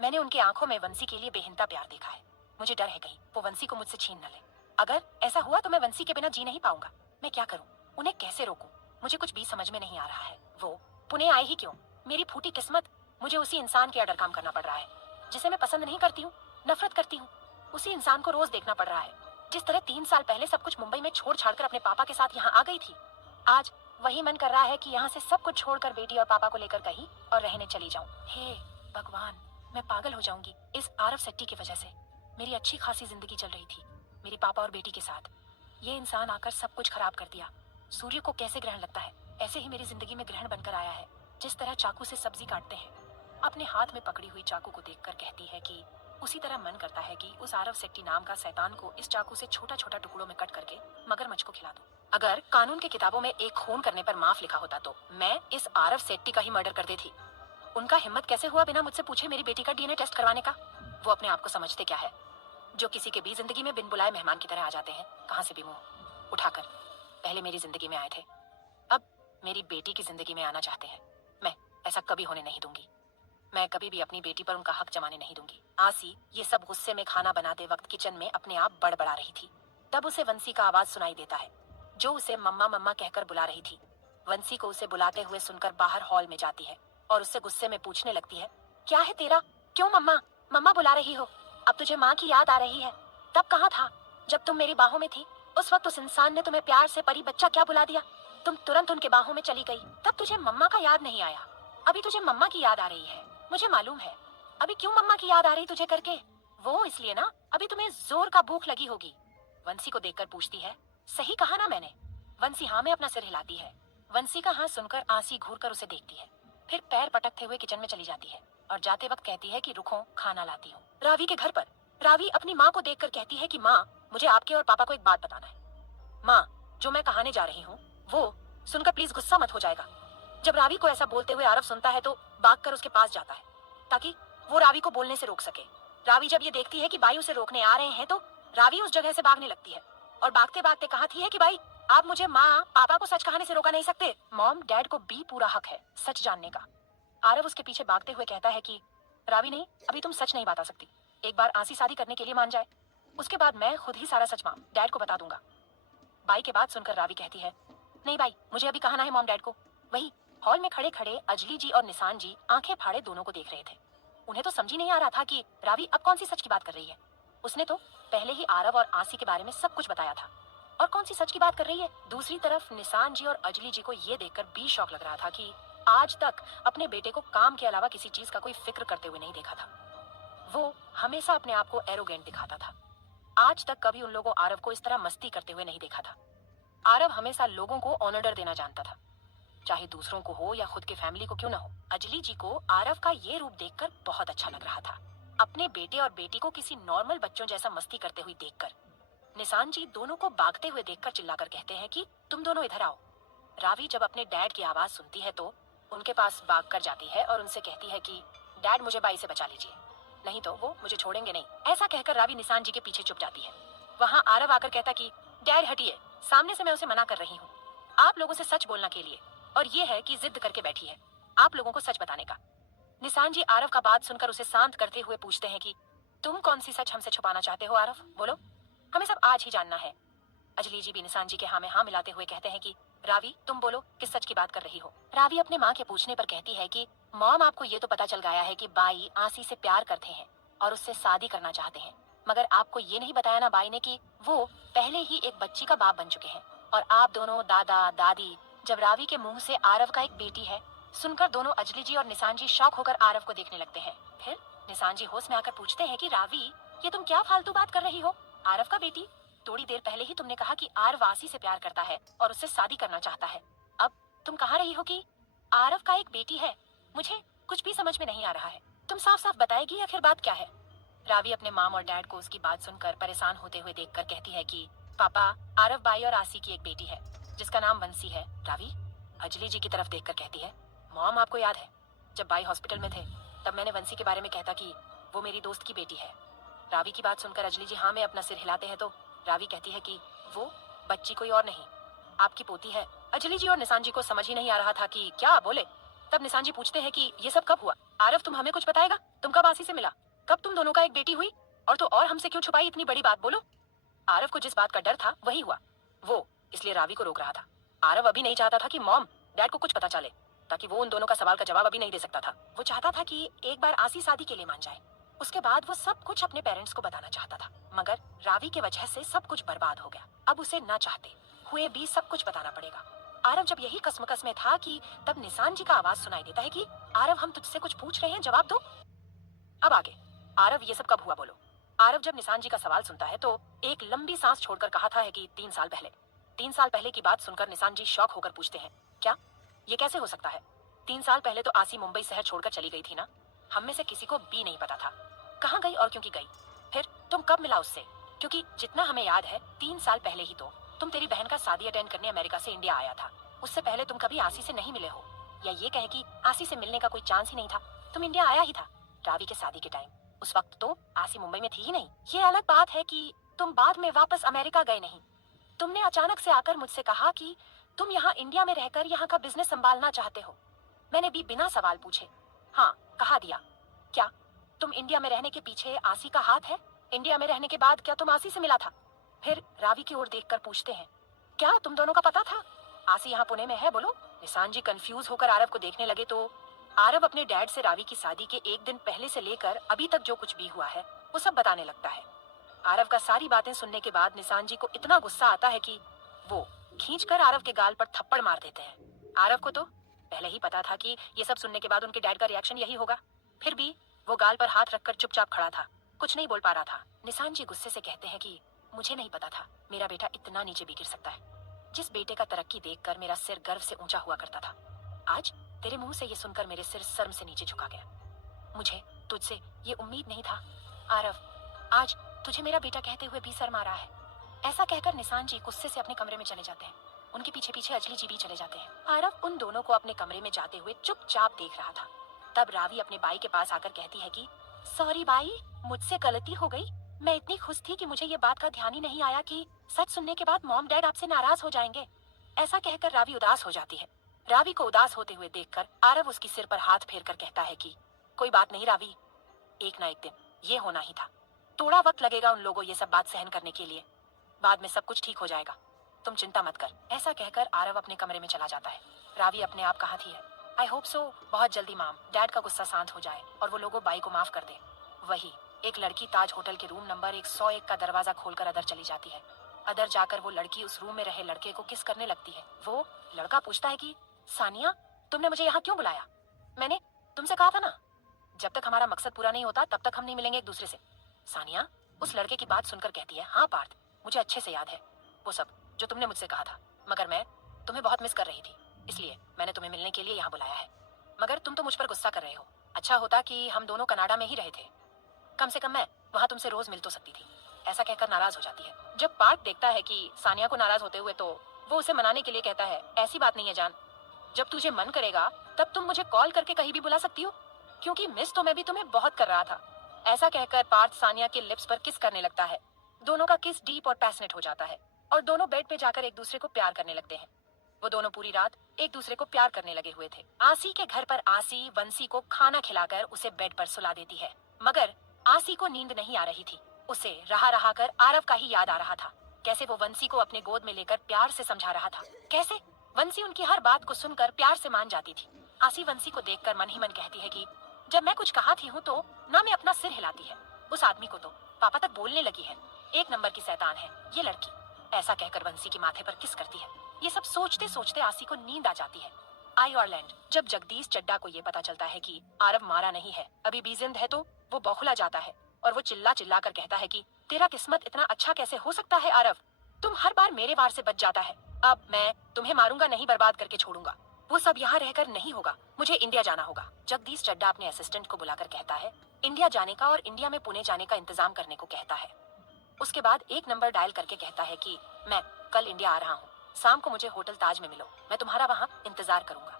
मैंने उनकी आंखों में वंशी के लिए बेहिंता प्यार देखा है। मुझे डर है कहीं वो वंशी को मुझसे छीन न ले। अगर ऐसा हुआ तो मैं वंशी के बिना जी नहीं पाऊंगा। मैं क्या करूं, उन्हें कैसे रोकूं? मुझे कुछ भी समझ में नहीं आ रहा है। वो पुणे आए ही क्यों? मेरी फूटी किस्मत, मुझे उसी इंसान के अंडर काम करना पड़ रहा है जिसे मैं पसंद नहीं करती हूँ, नफरत करती हूँ। उसी इंसान को रोज देखना पड़ रहा है जिस तरह 3 साल पहले सब कुछ मुंबई में छोड़ छाड़ कर अपने पापा के साथ यहाँ आ गई थी। आज वही मन कर रहा है कि यहाँ से सब कुछ छोड़कर बेटी और पापा को लेकर कहीं और रहने चली जाऊं। हे भगवान, मैं पागल हो जाऊंगी इस आरव सेट्टी की वजह से। मेरी अच्छी खासी जिंदगी चल रही थी मेरी पापा और बेटी के साथ, ये इंसान आकर सब कुछ खराब कर दिया। सूर्य को कैसे ग्रहण लगता है, ऐसे ही मेरी जिंदगी में ग्रहण बनकर आया है। जिस तरह चाकू से सब्जी काटते हैं, अपने हाथ में पकड़ी हुई चाकू को देखकर कहती है कि उसी तरह मन करता है कि उस आरव सेट्टी नाम का शैतान को इस चाकू से छोटा छोटा टुकड़ों में कट करके मगरमच्छ को खिला दूं। अगर कानून की किताबों में एक खून करने पर माफ लिखा होता तो मैं इस आरव सेट्टी का ही मर्डर कर देती। उनका हिम्मत कैसे हुआ बिना मुझसे पूछे मेरी बेटी का डीएनए टेस्ट करवाने का? वो अपने आप को समझते क्या है, जो किसी के भी जिंदगी में बिन बुलाए मेहमान की तरह आ जाते हैं, कहाँ से भी मुंह उठाकर। पहले मेरी जिंदगी में आए थे, अब मेरी बेटी की जिंदगी में आना चाहते हैं। मैं ऐसा कभी होने नहीं दूंगी। मैं कभी भी अपनी बेटी पर उनका हक जमाने नहीं दूंगी। आसी ये सब गुस्से में खाना बनाते वक्त किचन में अपने आप बड़बड़ा रही थी। तब उसे वंशी का आवाज सुनाई देता है जो उसे मम्मा मम्मा कहकर बुला रही थी। वंशी को उसे बुलाते हुए सुनकर बाहर हॉल में जाती है और उससे गुस्से में पूछने लगती है, क्या है तेरा? क्यों मम्मा मम्मा बुला रही हो? अब तुझे माँ की याद आ रही है? तब कहाँ था जब तुम मेरी बाहों में थी? उस वक्त उस इंसान ने तुम्हें प्यार से परी बच्चा क्या बुला दिया? तुम तुरंत उनके बाहों में चली गई, तब तुझे मम्मा का याद नहीं आया। अभी तुझे मम्मा की याद आ रही है, मुझे मालूम है। अभी क्यों मम्मा की याद आ रही तुझे करके? वो इसलिए ना, अभी तुम्हें जोर का भूख लगी होगी। वंशी को देखकर पूछती है, सही कहा ना मैंने? वंशी हाँ में अपना सिर हिलाती है। वंशी का हाँ सुनकर आसी घूरकर उसे देखती है, फिर पैर पटकते हुए किचन में चली जाती है और जाते वक्त कहती है कि रुको, खाना लाती हूँ। रावी के घर पर रावी अपनी माँ को देखकर कहती है कि माँ, मुझे आपके और पापा को एक बात बताना है। माँ, जो मैं कहाने जा रही हूँ वो सुनकर प्लीज गुस्सा मत हो जाएगा। जब रावी को ऐसा बोलते हुए आरव सुनता है तो भागकर उसके पास जाता है ताकि वो रावी को बोलने से रोक सके। रावी जब ये देखती है कि बाई उसे रोकने आ रहे हैं तो रावी उस जगह से भागने लगती है और भागते भागते कहती है कि भाई, आप मुझे माँ पापा को सच कहाने से रोका नहीं सकते? मॉम डैड को भी पूरा हक है सच जानने का। आरव उसके पीछे भागते हुए कहता है कि रावी नहीं, अभी तुम सच नहीं बता सकती। एक बार आसी शादी करने के लिए मान जाए, उसके बाद मैं खुद ही सारा सच माँ डैड को बता दूंगा। बाई के बात सुनकर रावी कहती है, नहीं बाई, मुझे अभी कहना है मॉम डैड को। वही हॉल में खड़े खड़े अजली जी और निशान जी आंखें फाड़े दोनों को देख रहे थे। उन्हें तो समझ ही नहीं आ रहा था कि रावी अब कौन सी सच की बात कर रही है। उसने तो पहले ही आरव और आसी के बारे में सब कुछ बताया था, और कौन सी सच की बात कर रही है। दूसरी तरफ निशान जी और अजली जी को ये देखकर भी शौक लग रहा था कि आज तक अपने बेटे को काम के अलावा किसी चीज का कोई फिक्र करते हुए नहीं देखा था। वो हमेशा अपने आप को एरोगेंट दिखाता था। आज तक कभी उन लोगों आरव को इस तरह मस्ती करते हुए नहीं देखा था। आरव हमेशा लोगों को ऑनर देना जानता था, चाहे दूसरों को हो या खुद के फैमिली को क्यों ना हो। अजली जी को आरव का ये रूप देखकर बहुत अच्छा लग रहा था, अपने बेटे और बेटी को किसी नॉर्मल बच्चों जैसा मस्ती करते हुए देखकर। निशान जी दोनों को भागते हुए देखकर चिल्लाकर कहते हैं कि तुम दोनों इधर आओ। रावी जब अपने डैड की आवाज सुनती है तो उनके पास भाग कर जाती है और उनसे कहती है कि डैड मुझे बाई से बचा लीजिए, नहीं तो वो मुझे छोड़ेंगे नहीं। ऐसा कहकर रावी निशान जी के पीछे छुप जाती है। वहाँ आरव आकर कहता कि डैड हटिए, सामने से मैं उसे मना कर रही हूँ आप लोगों से सच बोलना के लिए, और ये है कि जिद करके बैठी है आप लोगों को सच बताने का। निशान जी आरव का बात सुनकर उसे शांत करते हुए पूछते हैं कि तुम कौन सी सच हमसे छुपाना चाहते हो आरव, बोलो, हमें सब आज ही जानना है। अजली जी भी निशान जी के हाँ में हाँ मिलाते हुए कहते हैं कि रावी तुम बोलो किस सच की बात कर रही हो। रावी अपने माँ के पूछने पर कहती है कि मॉम आपको ये तो पता चल गया है कि बाई आसी से प्यार करते हैं और उससे शादी करना चाहते हैं, मगर आपको ये नहीं बताया ना बाई ने कि वो पहले ही एक बच्ची का बाप बन चुके हैं और आप दोनों दादा दादी। जब रावी के मुंह से आरव का एक बेटी है सुनकर दोनों अजली जी और निशान जी शौक होकर आरव को देखने लगते हैं। फिर निशान जी होश में आकर पूछते हैं कि रावी ये तुम क्या फालतू बात कर रही हो, आरव का बेटी, थोड़ी देर पहले ही तुमने कहा कि आरव आसी से प्यार करता है और उससे शादी करना चाहता है, अब तुम कहा रही हो कि आरव का एक बेटी है। मुझे कुछ भी समझ में नहीं आ रहा है, तुम साफ साफ बताएगी आखिर बात क्या है। रावी अपने माम और डैड को उसकी बात सुनकर परेशान होते हुए देखकर कहती है कि पापा आरव बाई और आसी की एक बेटी है जिसका नाम वंशी है। रावी अजली जी की तरफ देखकर कहती है, मॉम आपको याद है जब बाई हॉस्पिटल में थे तब मैंने वंशी के बारे में कहता कि वो मेरी दोस्त की बेटी है। रावी की बात सुनकर अजली जी हाँ में अपना सिर हिलाते हैं तो रावी कहती है कि वो बच्ची कोई और नहीं आपकी पोती है। अजली जी और निशान जी को समझ ही नहीं आ रहा था कि क्या बोले। तब निशान जी पूछते हैं कि ये सब कब हुआ, आरव तुम हमें कुछ बताएगा, तुम कब आसी से मिला, कब तुम दोनों का एक बेटी हुई, और तो और हमसे क्यों छुपाई इतनी बड़ी बात, बोलो। आरव को जिस बात का डर था वही हुआ, वो इसलिए रावी को रोक रहा था। आरव अभी नहीं चाहता था कि मॉम डैड को कुछ पता चले, ताकि वो उन दोनों का सवाल का जवाब अभी नहीं दे सकता था। वो चाहता था कि एक बार आसी शादी के लिए मान जाए, उसके बाद वो सब कुछ अपने पेरेंट्स को बताना चाहता था, मगर रावी के वजह से सब कुछ बर्बाद हो गया। अब उसे न चाहते हुए भी सब कुछ बताना पड़ेगा। आरव जब यही कसमकस में था कि तब निशान जी का आवाज सुनाई देता है कि आरव हम तुझसे कुछ पूछ रहे हैं, जवाब दो। अब आगे आरव ये सब कब हुआ, बोलो। आरव जब निशान जी का सवाल सुनता है तो एक लंबी सांस छोड़कर कहा था है कि 3 साल पहले। 3 साल पहले की बात सुनकर निशान जी शॉक होकर पूछते हैं, क्या ये कैसे हो सकता है? 3 साल पहले तो आसी मुंबई शहर छोड़कर चली गई थी ना, हम में से किसी को भी नहीं पता था कहाँ गई और क्यों की गई। फिर तुम कब मिला उससे, क्योंकि जितना हमें याद है 3 साल पहले ही तो तुम तेरी बहन का शादी अटेंड करने अमेरिका से इंडिया आया था। उससे पहले तुम कभी आसी से नहीं मिले हो, या ये कहे कि आसी से मिलने का कोई चांस ही नहीं था, तुम इंडिया आया ही था रावी के शादी के टाइम। उस वक्त तो आसी मुंबई में थी ही नहीं। ये अलग बात है कि तुम बाद में वापस अमेरिका गए नहीं, तुमने अचानक से आकर मुझसे कहा कि तुम यहाँ इंडिया में रहकर यहाँ का बिजनेस संभालना चाहते हो। मैंने भी बिना सवाल पूछे हाँ कहा दिया। क्या तुम इंडिया में रहने के पीछे आसी का हाथ है? इंडिया में रहने के बाद क्या तुम आसी से मिला था? फिर रावी की ओर देखकर पूछते हैं, क्या तुम दोनों का पता था आसी यहाँ पुणे में है, बोलो। निशान जी कंफ्यूज होकर आरव को देखने लगे तो आरव अपने डैड से रावी की शादी के एक दिन पहले से लेकर अभी तक जो कुछ भी हुआ है वो सब बताने लगता है। आरव का सारी बातें सुनने के बाद निशान जी को इतना गुस्सा आता है कि वो खींचकर आरव के गाल पर थप्पड़ मार देते हैं। आरव को तो पहले ही पता था कि ये सब सुनने के बाद उनके डैड का रिएक्शन यही होगा, फिर भी वो गाल पर हाथ रखकर चुपचाप खड़ा था, कुछ नहीं बोल पा रहा था। निशान जी गुस्से से कहते हैं कि मुझे नहीं पता था मेरा बेटा इतना नीचे भी गिर सकता है। जिस बेटे का तरक्की देखकर मेरा सिर गर्व से ऊंचा हुआ करता था, आज तेरे मुंह से ये सुनकर मेरे सिर शर्म से नीचे झुका गया। मुझे तुझसे ये उम्मीद नहीं था आरव, आज तुझे मेरा बेटा कहते हुए भी शर्म आ रहा है। ऐसा कहकर निशान जी गुस्से से अपने कमरे में चले जाते हैं। उनके पीछे पीछे अजली जी भी चले जाते हैं। आरव उन दोनों को अपने कमरे में जाते हुए चुपचाप देख रहा था। तब रावी अपने बाई के पास आकर कहती है कि सॉरी बाई, मुझसे गलती हो गई, मैं इतनी खुश थी कि मुझे ये बात का ध्यान ही नहीं आया कि सच सुनने के बाद मॉम डैड आपसे नाराज हो जाएंगे। ऐसा कहकर रावी उदास हो जाती है। रावी को उदास होते हुए देखकर आरव उसकी सिर पर हाथ फेर कर कहता है कि कोई बात नहीं रावी, एक ना एक दिन ये होना ही था। थोड़ा वक्त लगेगा उन लोगों ये सब बात सहन करने के लिए, बाद में सब कुछ ठीक हो जाएगा, तुम चिंता मत कर। ऐसा कहकर आरव अपने कमरे में चला जाता है। रावी अपने आप कहाँ थी है। आई होप सो बहुत जल्दी माम डैड का गुस्सा शांत हो जाए और वो लोगों बाई को माफ कर दे। वही एक लड़की ताज होटल के रूम नंबर 101 का दरवाजा खोलकर अंदर चली जाती है। अंदर जाकर वो लड़की उस रूम में रहे लड़के को किस करने लगती है। वो लड़का पूछता है कि सानिया, तुमने मुझे यहाँ क्यों बुलाया? मैंने तुमसे कहा था ना, जब तक हमारा मकसद पूरा नहीं होता तब तक हम नहीं मिलेंगे एक दूसरे से। सानिया उस लड़के की बात सुनकर कहती है, हाँ पार्थ, मुझे अच्छे से याद है वो सब जो तुमने मुझसे कहा था, मगर मैं तुम्हें बहुत मिस कर रही थी, इसलिए मैंने तुम्हें मिलने के लिए यहाँ बुलाया है। मगर तुम तो मुझ पर गुस्सा कर रहे हो। अच्छा होता कि हम दोनों कनाडा में ही रहे थे, कम से कम मैं वहाँ तुमसे रोज मिल तो सकती थी। ऐसा कहकर नाराज हो जाती है। जब पार्थ देखता है कि सानिया को नाराज होते हुए, तो वो उसे मनाने के लिए कहता है, ऐसी बात नहीं है जान, जब तुझे मन करेगा तब तुम मुझे कॉल करके कहीं भी बुला सकती हो, क्योंकि मिस तो मैं भी तुम्हें बहुत कर रहा था। ऐसा कहकर पार्थ सानिया के लिप्स पर किस करने लगता है। दोनों का किस डीप और पैशनेट हो जाता है और दोनों बेड पे जाकर एक दूसरे को प्यार करने लगते हैं। वो दोनों पूरी रात एक दूसरे को प्यार करने लगे हुए थे। आसी के घर पर आसी वंशी को खाना खिलाकर उसे बेड पर सुला देती है, मगर आसी को नींद नहीं आ रही थी। उसे रहा रहा कर आरव का ही याद आ रहा था। कैसे वो वंशी को अपने गोद में लेकर प्यार से समझा रहा था, कैसे वंशी उनकी हर बात को सुनकर प्यार से मान जाती थी। आसी वंशी को देखकर मन ही मन कहती है कि जब मैं कुछ कहाती हूँ तो ना मैं अपना सिर हिलाती है। उस आदमी को तो पापा तक बोलने लगी है, एक नंबर की शैतान है ये लड़की। ऐसा कहकर वंशी के माथे पर किस करती है। ये सब सोचते सोचते आसी को नींद आ जाती है। आयरलैंड। जब जगदीश चड्डा को ये पता चलता है कि आरव मारा नहीं है, अभी भी जिंदा है, तो वो बौखला जाता है और वो चिल्ला चिल्ला कर कहता है कि तेरा किस्मत इतना अच्छा कैसे हो सकता है आरव, तुम हर बार मेरे वार से बच जाता है। अब मैं तुम्हें मारूंगा नहीं, बर्बाद करके छोड़ूंगा। वो सब यहाँ रहकर नहीं होगा, मुझे इंडिया जाना होगा। जगदीश चड्डा अपने असिस्टेंट को बुलाकर कहता है इंडिया जाने का और इंडिया में पुणे जाने का इंतजाम करने को कहता है। उसके बाद एक नंबर डायल करके कहता है कि मैं कल इंडिया आ रहा हूँ, शाम को मुझे होटल ताज में मिलो, मैं तुम्हारा वहाँ इंतजार करूंगा।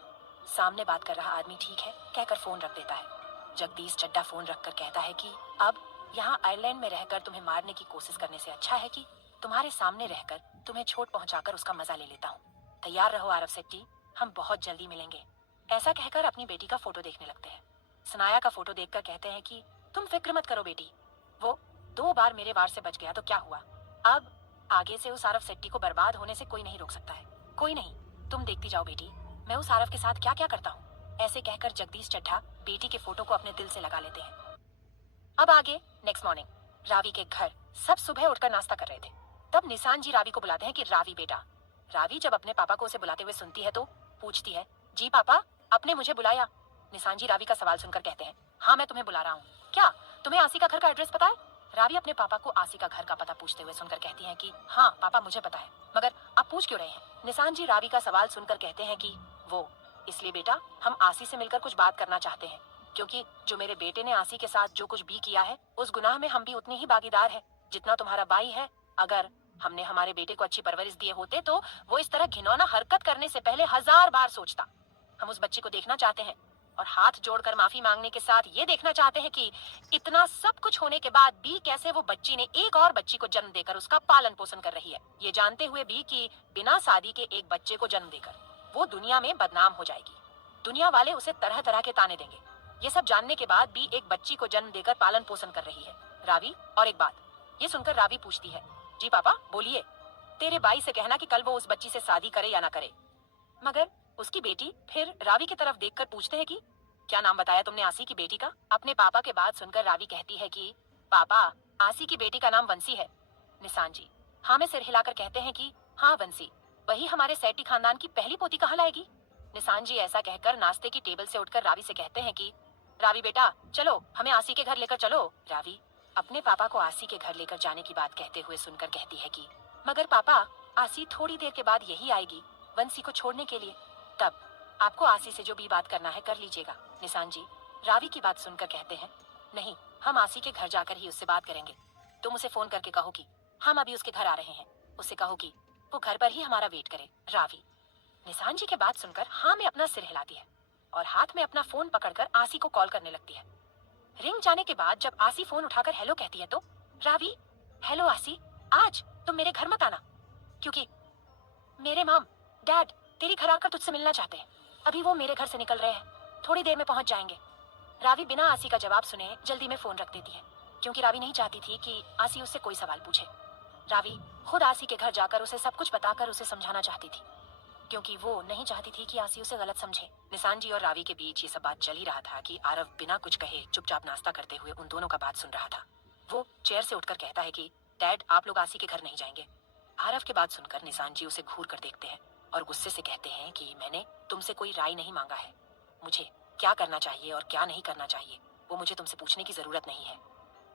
सामने बात कर रहा आदमी ठीक है कहकर फोन रख देता है। जगदीश चड्डा फोन रखकर कहता है कि अब यहाँ आयरलैंड में रहकर तुम्हें मारने की कोशिश करने से अच्छा है कि तुम्हारे सामने रहकर तुम्हें चोट पहुंचाकर उसका मजा ले लेता हूँ। तैयार रहो आरव सेट्टी, हम बहुत जल्दी मिलेंगे। ऐसा कहकर अपनी बेटी का फोटो देखने लगते हैं। सनाया का फोटो देखकर कहते हैं कि तुम फिक्र मत करो बेटी, वो 2 बार मेरे वार से बच गया तो क्या हुआ, अब आगे से उस आरव सेट्टी को बर्बाद होने से कोई नहीं रोक सकता है। कोई नहीं, तुम देखती जाओ बेटी, मैं उस आरव के साथ क्या क्या करता हूँ। ऐसे कहकर जगदीश चड्ढा बेटी के फोटो को अपने दिल से लगा लेते हैं। अब आगे नेक्स्ट मॉर्निंग, रावी के घर सब सुबह उठकर नाश्ता कर रहे थे। तब निशान जी रावी को बुलाते हैं कि रावी बेटा। रावी जब अपने पापा को उसे बुलाते हुए सुनती है तो पूछती है, जी पापा, आपने मुझे बुलाया? निशान जी रावी का सवाल सुनकर कहते हैं, हाँ मैं तुम्हें बुला रहा हूँ। क्या तुम्हें आसी का घर का एड्रेस पता है? रावी अपने पापा को आसी का घर का पता पूछते हुए सुनकर कहती है कि हाँ पापा मुझे पता है, मगर आप पूछ क्यों रहे हैं? निशान जी रावी का सवाल सुनकर कहते हैं कि वो इसलिए बेटा, हम आसी से मिलकर कुछ बात करना चाहते हैं, क्योंकि जो मेरे बेटे ने आसी के साथ जो कुछ भी किया है उस गुनाह में हम भी उतनी ही भागीदार है जितना तुम्हारा भाई है। अगर हमने हमारे बेटे को अच्छी परवरिश दिए होते तो वो इस तरह घिनौना हरकत करने से पहले 1000 बार सोचता। हम उस बच्चे को देखना चाहते हैं और हाथ जोड़कर माफी मांगने के साथ ये देखना चाहते हैं कि इतना सब कुछ होने के बाद भी कैसे वो बच्ची ने एक और बच्ची को जन्म देकर उसका पालन पोषण कर रही है, ये जानते हुए भी कि बिना शादी के एक बच्चे को जन्म देकर वो दुनिया में बदनाम हो जाएगी, दुनिया वाले उसे तरह तरह के ताने देंगे। ये सब जानने के बाद भी एक बच्ची को जन्म देकर पालन पोषण कर रही है रावी। और एक बात, ये सुनकर रावी पूछती है, जी पापा बोलिए, तेरे भाई से कहना कि कल वो उस बच्ची से शादी करे या ना करे। मगर उसकी बेटी फिर रावी की तरफ देखकर पूछते हैं कि क्या नाम बताया तुमने आसी की बेटी का? अपने पापा के बात सुनकर रावी कहती है कि पापा, आसी की बेटी का नाम वंशी है। निशान जी हाँ में सिर हिलाकर कहते हैं कि हाँ वंशी, वही हमारे सेठी खानदान की पहली पोती कहाँ लाएगी? निशान जी ऐसा कहकर नाश्ते की टेबल से उठकर रावी से कहते हैं कि रावी बेटा चलो, हमें आसी के घर लेकर चलो। रावी अपने पापा को आसी के घर लेकर जाने की बात कहते हुए सुनकर कहती है कि मगर पापा, आसी थोड़ी देर के बाद यही आएगी वंशी को छोड़ने के लिए, तब आपको आसी से जो भी बात करना है कर लीजिएगा। निशान जी रावी की बात सुनकर कहते हैं, नहीं, हम आसी के घर जाकर ही उससे बात करेंगे। तुम उसे फोन करके कहो कि हम अभी उसके घर आ रहे हैं, उससे कहो कि वो घर पर ही हमारा वेट करे। रावी निशान जी के बात सुनकर हाँ में अपना सिर हिलाती है और हाथ में अपना फोन पकड़कर आसी को कॉल करने लगती है। रिंग जाने के बाद जब आसी फोन उठाकर हेलो कहती है तो रावी, हेलो आसी, आज तुम मेरे घर मत आना, क्योंकि मेरे मॉम डैड तेरी घर आकर तुझसे मिलना चाहते हैं। अभी वो मेरे घर से निकल रहे हैं, थोड़ी देर में पहुंच जाएंगे। रावी बिना आसी का जवाब सुने जल्दी में फोन रख देती है, क्योंकि रावी नहीं चाहती थी कि आसी उससे कोई सवाल पूछे। रावी खुद आसी के घर जाकर उसे सब कुछ बताकर उसे समझाना चाहती थी, क्योंकि वो नहीं चाहती थी कि आसी उसे गलत समझे। निशान जी और रावी के बीच ये सब बात चल ही रहा था कि आरव बिना कुछ कहे चुपचाप नाश्ता करते हुए उन दोनों का बात सुन रहा था। वो चेयर से उठकर कहता है कि डैड, आप लोग आसी के घर नहीं जाएंगे। आरव की बात सुनकर निशान जी उसे घूर कर देखते हैं और गुस्से से कहते हैं कि मैंने तुमसे कोई राय नहीं मांगा है। मुझे क्या करना चाहिए और क्या नहीं करना चाहिए वो मुझे तुमसे पूछने की जरूरत नहीं है।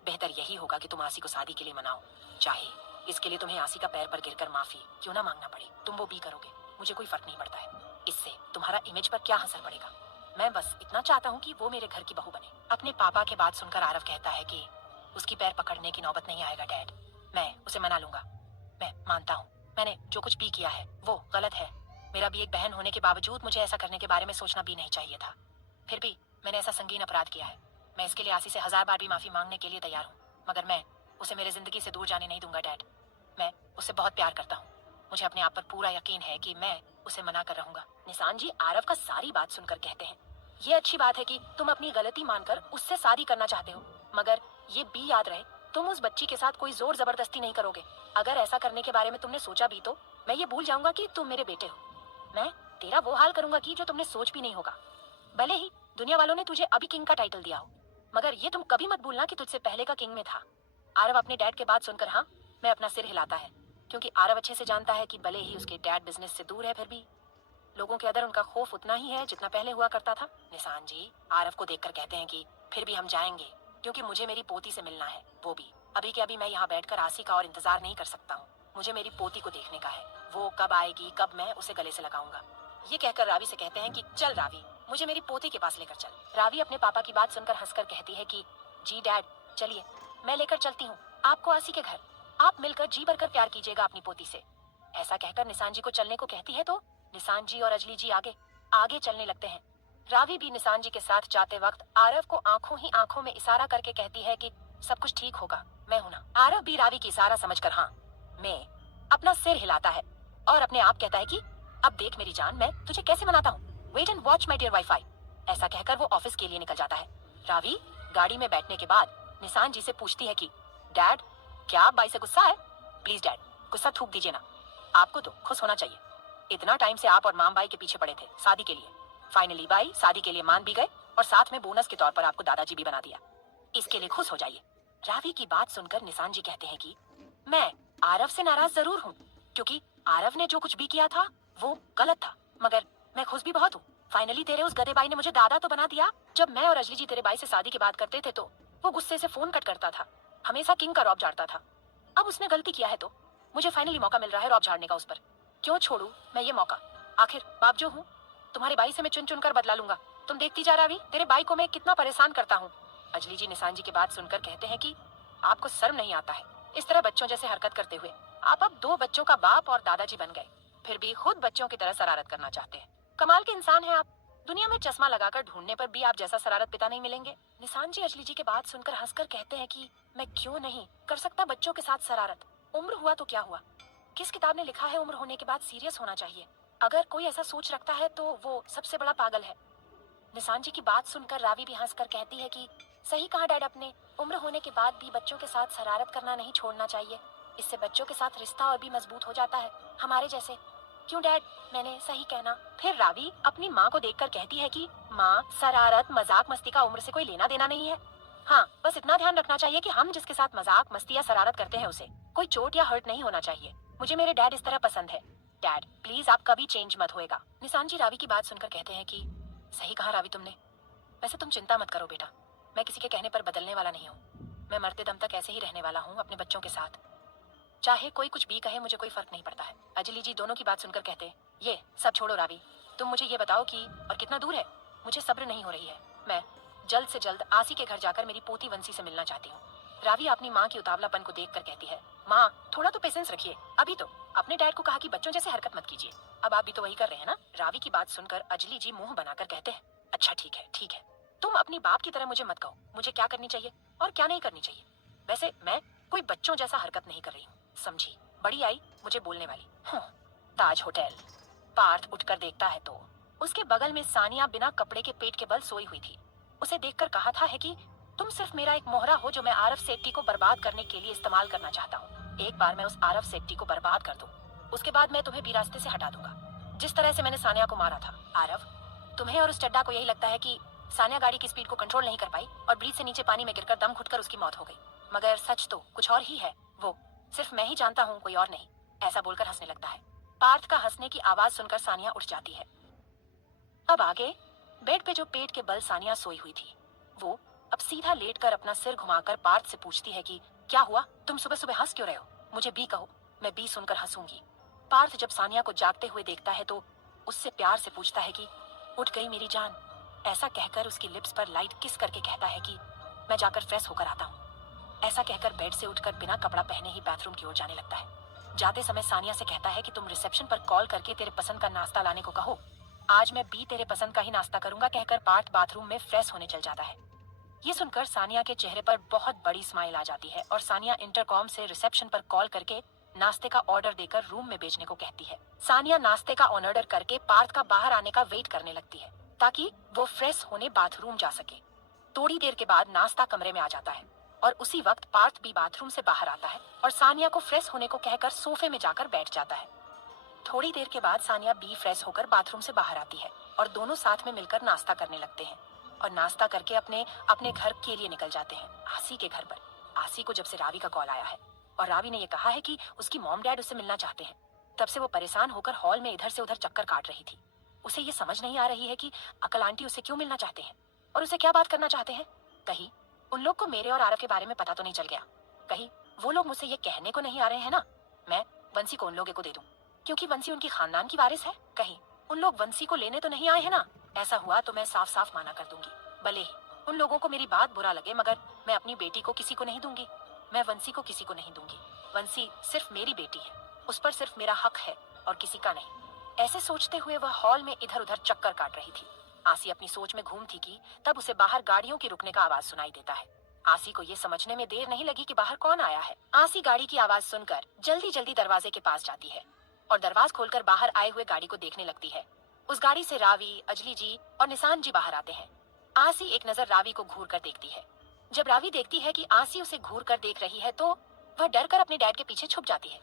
बेहतर यही होगा कि तुम आसी को शादी के लिए मनाओ, चाहे इसके लिए तुम्हें आसी का पैर पर गिरकर माफी क्यों ना मांगना पड़े। तुम वो भी करोगे, मुझे कोई फर्क नहीं पड़ता है। इससे तुम्हारा इमेज पर क्या असर पड़ेगा। मैं बस इतना चाहता हूँ कि वो मेरे घर की बहू बने। अपने पापा के बात सुनकर आरव कहता है कि उसकी पैर पकड़ने की नौबत नहीं आएगा डैड, मैं उसे मना लूंगा। मैं मानता हूँ मैंने जो कुछ भी किया है वो गलत है। मेरा भी एक बहन होने के बावजूद मुझे ऐसा करने के बारे में सोचना भी नहीं चाहिए था। फिर भी मैंने ऐसा संगीन अपराध किया है। मैं इसके लिए आसी से 1000 बार भी माफी मांगने के लिए तैयार हूँ, मगर मैं उसे मेरे जिंदगी से दूर जाने नहीं दूंगा डैड। मैं उससे बहुत प्यार करता हूँ। मुझे अपने आप पर पूरा यकीन है कि मैं उसे मना कर रहूंगा। निशान जी आरव का सारी बात सुनकर कहते हैं, ये अच्छी बात है कि तुम अपनी गलती मानकर उससे शादी करना चाहते हो, मगर ये भी याद रहे तुम उस बच्ची के साथ कोई जोर जबरदस्ती नहीं करोगे। अगर ऐसा करने के बारे में तुमने सोचा भी तो मैं ये भूल जाऊंगा कि तुम मेरे बेटे हो। मैं तेरा वो हाल करूंगा कि जो तुमने सोच भी नहीं होगा। भले ही दुनिया वालों ने तुझे अभी किंग का टाइटल दिया हो, मगर ये तुम कभी मत भूलना कि तुझसे पहले का किंग में था। आरव अपने डैड के बात सुनकर हाँ मैं अपना सिर हिलाता है, क्योंकि आरव अच्छे से जानता है कि भले ही उसके डैड बिजनेस से दूर है, फिर भी लोगों के अंदर उनका खौफ उतना ही है जितना पहले हुआ करता था। निशान जी आरव को देखकर कहते हैं कि फिर भी हम जाएंगे, क्योंकि मुझे मेरी पोती से मिलना है, वो भी अभी के अभी। मैं यहाँ बैठकर आसी का और इंतजार नहीं कर सकता हूँ। मुझे मेरी पोती को देखने का है, वो कब आएगी, कब मैं उसे गले से लगाऊंगा। ये कहकर रावी से कहते हैं कि चल रावी, मुझे मेरी पोती के पास लेकर चल। रावी अपने पापा की बात सुनकर हंसकर कहती है कि जी डैड, चलिए मैं लेकर चलती हूँ आपको आसी के घर। आप मिलकर जी भरकर प्यार कीजिएगा अपनी पोती से। ऐसा कहकर निशान जी को चलने को कहती है तो निशान जी और अजली जी आगे आगे चलने लगते हैं। रावी भी निशान जी के साथ जाते वक्त आरव को आंखों ही आंखों में इशारा करके कहती है कि सब कुछ ठीक होगा, मैं हूं ना। आरव भी रावी की इशारा समझकर हाँ मैं अपना सिर हिलाता है और अपने आप कहता है कि अब देख मेरी जान, मैं तुझे कैसे मनाता हूँ। Wait and watch my dear wifi. ऐसा कहकर वो ऑफिस के लिए निकल जाता है। रावी गाड़ी में बैठने के बाद निशान जी से पूछती है कि डैड, क्या आप बाई से गुस्सा है? प्लीज डैड, गुस्सा थूक दीजिए ना, आपको तो खुश होना चाहिए। इतना टाइम से आप और माम बाई के पीछे पड़े थे शादी के लिए, फाइनली बाई शादी के लिए मान भी गए और साथ में बोनस के तौर पर आपको दादाजी भी बना दिया। इसके लिए खुश हो जाइए। रावी की बात सुनकर निशान जी कहते हैं कि मैं आरव से नाराज जरूर हूँ, क्योंकि आरव ने जो कुछ भी किया था वो गलत था, मगर मैं खुश भी बहुत हूँ। फाइनली तेरे उस गधे बाई ने मुझे दादा तो बना दिया। जब मैं और अजली जी तेरे बाई से शादी की बात करते थे तो वो गुस्से से फोन कट करता था, हमेशा किंग का रौब झाड़ता था। अब उसने गलती किया है तो मुझे फाइनली मौका मिल रहा है रौब झाड़ने का उस पर। क्यों छोड़ू मैं ये मौका? आखिर बाप जो हूँ, तुम्हारे बाई से मैं चुन चुन कर बदला लूंगा। तुम देखती जा रावी, तेरे बाई को मैं कितना परेशान करता हूँ। अजली जी निशान जी की बात सुनकर कहते हैं कि आपको शर्म नहीं आता है इस तरह बच्चों जैसे हरकत करते हुए? आप अब 2 बच्चों का बाप और दादाजी बन गए, फिर भी खुद बच्चों की तरह शरारत करना चाहते हैं। कमाल के इंसान हैं आप। दुनिया में चश्मा लगाकर ढूंढने पर भी आप जैसा शरारत पिता नहीं मिलेंगे। निशान जी अजली जी के बात सुनकर हंसकर कहते हैं कि मैं क्यों नहीं कर सकता बच्चों के साथ शरारत। उम्र हुआ तो क्या हुआ, किस किताब ने लिखा है उम्र होने के बाद सीरियस होना चाहिए? अगर कोई ऐसा सोच रखता है तो वो सबसे बड़ा पागल है। निशान जी की बात सुनकर रावी भी हंसकर कहती है कि सही कहा डैड, अपने उम्र होने के बाद भी बच्चों के साथ शरारत करना नहीं छोड़ना चाहिए। इससे बच्चों के साथ रिश्ता और भी मजबूत हो जाता है, हमारे जैसे। क्यों डैड, मैंने सही कहना? फिर रावी अपनी माँ को देखकर कहती है कि माँ, शरारत मजाक मस्ती का उम्र से कोई लेना देना नहीं है। हाँ, बस इतना ध्यान रखना चाहिए कि हम जिसके साथ मजाक मस्ती या शरारत करते हैं उसे कोई चोट या हर्ट नहीं होना चाहिए। मुझे मेरे डैड इस तरह पसंद है। डैड प्लीज आप कभी चेंज मत होएगा। निशान जी रावी की बात सुनकर कहते हैं कि सही कहा रावी तुमने। वैसे तुम चिंता मत करो बेटा, मैं किसी के कहने पर बदलने वाला नहीं हूँ। मैं मरते दम तक ऐसे ही रहने वाला हूँ अपने बच्चों के साथ, चाहे कोई कुछ भी कहे मुझे कोई फर्क नहीं पड़ता है। अजली जी दोनों की बात सुनकर कहते, ये सब छोड़ो रावी, तुम मुझे ये बताओ कि और कितना दूर है? मुझे सब्र नहीं हो रही है। मैं जल्द से जल्द आसी के घर जाकर मेरी पोती वंशी से मिलना चाहती हूँ। रावी अपनी माँ की उतावलापन को देखकर कहती है, माँ थोड़ा तो पेशेंस रखिए, अभी तो अपने डैड को कहा कि बच्चों जैसे हरकत मत कीजिए, अब आप भी तो वही कर रहे हैं ना। रावी की बात सुनकर अजली जी मुंह बनाकर कहते हैं, अच्छा ठीक है ठीक है, तुम अपनी बाप की तरह मुझे मत कहो मुझे क्या करनी चाहिए और क्या नहीं करनी चाहिए। वैसे मैं कोई बच्चों जैसा हरकत नहीं कर रही हूँ, समझी? बड़ी आई मुझे बोलने वाली। ताज होटल। पार्थ उठकर देखता है तो उसके बगल में सानिया बिना कपड़े के पेट के बल सोई हुई थी। उसे देखकर कहा था है कि तुम सिर्फ मेरा एक मोहरा हो जो मैं आरव सेट्टी को बर्बाद करने के लिए इस्तेमाल करना चाहता हूँ। एक बार मैं उस आरव सेट्टी को बर्बाद कर दूं, उसके बाद मैं तुम्हें भी रास्ते से हटा दूंगा, जिस तरह से मैंने सानिया को मारा था। आरव, तुम्हें और उस चड्डा को यही लगता है कि सानिया गाड़ी की स्पीड को कंट्रोल नहीं कर पाई और ब्रिज से नीचे पानी में गिरकर दम घुटकर उसकी मौत हो गई, मगर सच तो कुछ और ही है। वो सिर्फ मैं ही जानता हूँ, कोई और नहीं। ऐसा बोलकर हंसने लगता है। पार्थ का हंसने की आवाज सुनकर सानिया उठ जाती है। अब आगे बेड पे जो पेट के बल सानिया सोई हुई थी, वो अब सीधा लेटकर अपना सिर घुमाकर पार्थ से पूछती है कि क्या हुआ, तुम सुबह सुबह हंस क्यों रहे हो? मुझे बी कहो, मैं बी सुनकर हंसूंगी। पार्थ जब सानिया को जागते हुए देखता है तो उससे प्यार से पूछता है कि उठ गई मेरी जान। ऐसा कहकर उसकी लिप्स पर लाइट किस करके कहता है कि मैं जाकर फ्रेश होकर आता हूँ। ऐसा कहकर बेड से उठकर बिना कपड़ा पहने ही बाथरूम की ओर जाने लगता है। जाते समय सानिया से कहता है कि तुम रिसेप्शन पर कॉल करके तेरे पसंद का नाश्ता लाने को कहो, आज मैं बी तेरे पसंद का ही नाश्ता करूंगा, कहकर पार्थ बाथरूम में फ्रेश होने चल जाता है। ये सुनकर सानिया के चेहरे पर बहुत बड़ी स्माइल आ जाती है और सानिया इंटरकॉम से रिसेप्शन पर कॉल करके नाश्ते का ऑर्डर देकर रूम में भेजने को कहती है। सानिया नाश्ते का ऑर्डर करके पार्थ का बाहर आने का वेट करने लगती है ताकि वो फ्रेश होने बाथरूम जा सके। थोड़ी देर के बाद नाश्ता कमरे में आ जाता है और उसी वक्त पार्थ भी बाथरूम से बाहर आता है और सानिया को फ्रेश होने को कहकर सोफे में जाकर बैठ जाता है। थोड़ी देर के बाद सानिया बी फ्रेश होकर बाथरूम से बाहर आती है और दोनों साथ में मिलकर नाश्ता करने लगते हैं और नाश्ता करके अपने अपने घर के लिए निकल जाते हैं, आसी के घर पर। आसी को जब से रावी का कॉल आया है और रावी ने ये कहा है कि उसकी मॉम डैड उससे मिलना चाहते हैं, तब से वो परेशान होकर हॉल में इधर से उधर चक्कर काट रही थी। उसे ये समझ नहीं आ रही है कि अकल आंटी उसे क्यों मिलना चाहते हैं और उसे क्या बात करना चाहते हैं। कहीं उन लोग को मेरे और आरव के बारे में पता तो नहीं चल गया? कहीं वो लोग मुझसे ये कहने को नहीं आ रहे हैं ना मैं वंशी को उन लोगों को दे दूं, क्योंकि वंशी उनकी खानदान की वारिस है? कहीं उन लोग वंशी को लेने तो नहीं आए हैं ना? ऐसा हुआ तो मैं साफ साफ माना कर दूंगी, भले ही उन लोगों को मेरी बात बुरा लगे, मगर मैं अपनी बेटी को किसी को नहीं दूंगी। मैं वंशी को किसी को नहीं दूंगी। वंशी सिर्फ मेरी बेटी है, उस पर सिर्फ मेरा हक है और किसी का नहीं। ऐसे सोचते हुए वह हॉल में इधर उधर चक्कर काट रही थी। आसी अपनी सोच में घूम थी कि तब उसे बाहर गाड़ियों की रुकने का आवाज सुनाई देता है। आसी को ये समझने में देर नहीं लगी कि बाहर कौन आया है। आसी गाड़ी की आवाज सुनकर जल्दी जल्दी दरवाजे के पास जाती है और दरवाजा खोलकर बाहर आए हुए गाड़ी को देखने लगती है। उस गाड़ी से रावी, अजली जी और निशान जी बाहर आते हैं। आसी एक नजर रावी को घूर कर देखती है। जब रावी देखती है कि आसी उसे घूर कर देख रही है तो वह डर कर अपने डैड के पीछे छुप जाती है।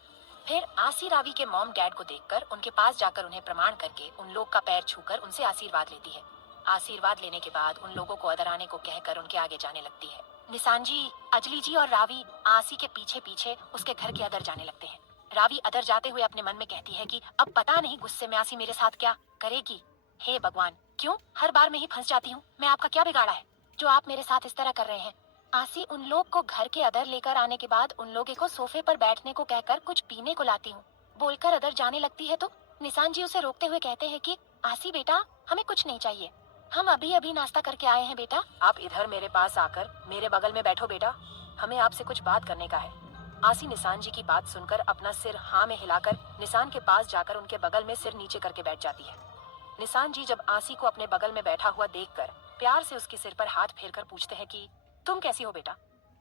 फिर आसी रावी के मॉम डैड को देखकर उनके पास जाकर उन्हें प्रणाम करके उन लोग का पैर छूकर उनसे आशीर्वाद लेती है। आशीर्वाद लेने के बाद उन लोगों को अदर आने को कहकर उनके आगे जाने लगती है। निशान जी, अजली जी और रावी आसी के पीछे पीछे उसके घर के अदर जाने लगते हैं। रावी अदर जाते हुए अपने मन में कहती है कि अब पता नहीं गुस्से में आसी मेरे साथ क्या करेगी। हे भगवान, क्यों हर बार मैं ही फंस जाती हूँ? मैं आपका क्या बिगाड़ा है जो आप मेरे साथ इस तरह कर रहे हैं? आसी उन लोग को घर के अदर लेकर आने के बाद उन लोगों को सोफे पर बैठने को कहकर कुछ पीने को लाती हूँ बोलकर अदर जाने लगती है तो निशान जी उसे रोकते हुए कहते हैं कि आसी बेटा, हमें कुछ नहीं चाहिए, हम अभी अभी नाश्ता करके आए हैं बेटा। आप इधर मेरे पास आकर मेरे बगल में बैठो बेटा, हमें आपसे कुछ बात करने का है। आसी निशान जी की बात सुनकर अपना सिर हाँ में हिलाकर निशान के पास जाकर उनके बगल में सिर नीचे करके बैठ जाती है। निशान जी जब आसी को अपने बगल में बैठा हुआ देखकर प्यार से उसके सिर पर हाथ फेरकर पूछते हैं कि तुम कैसी हो बेटा?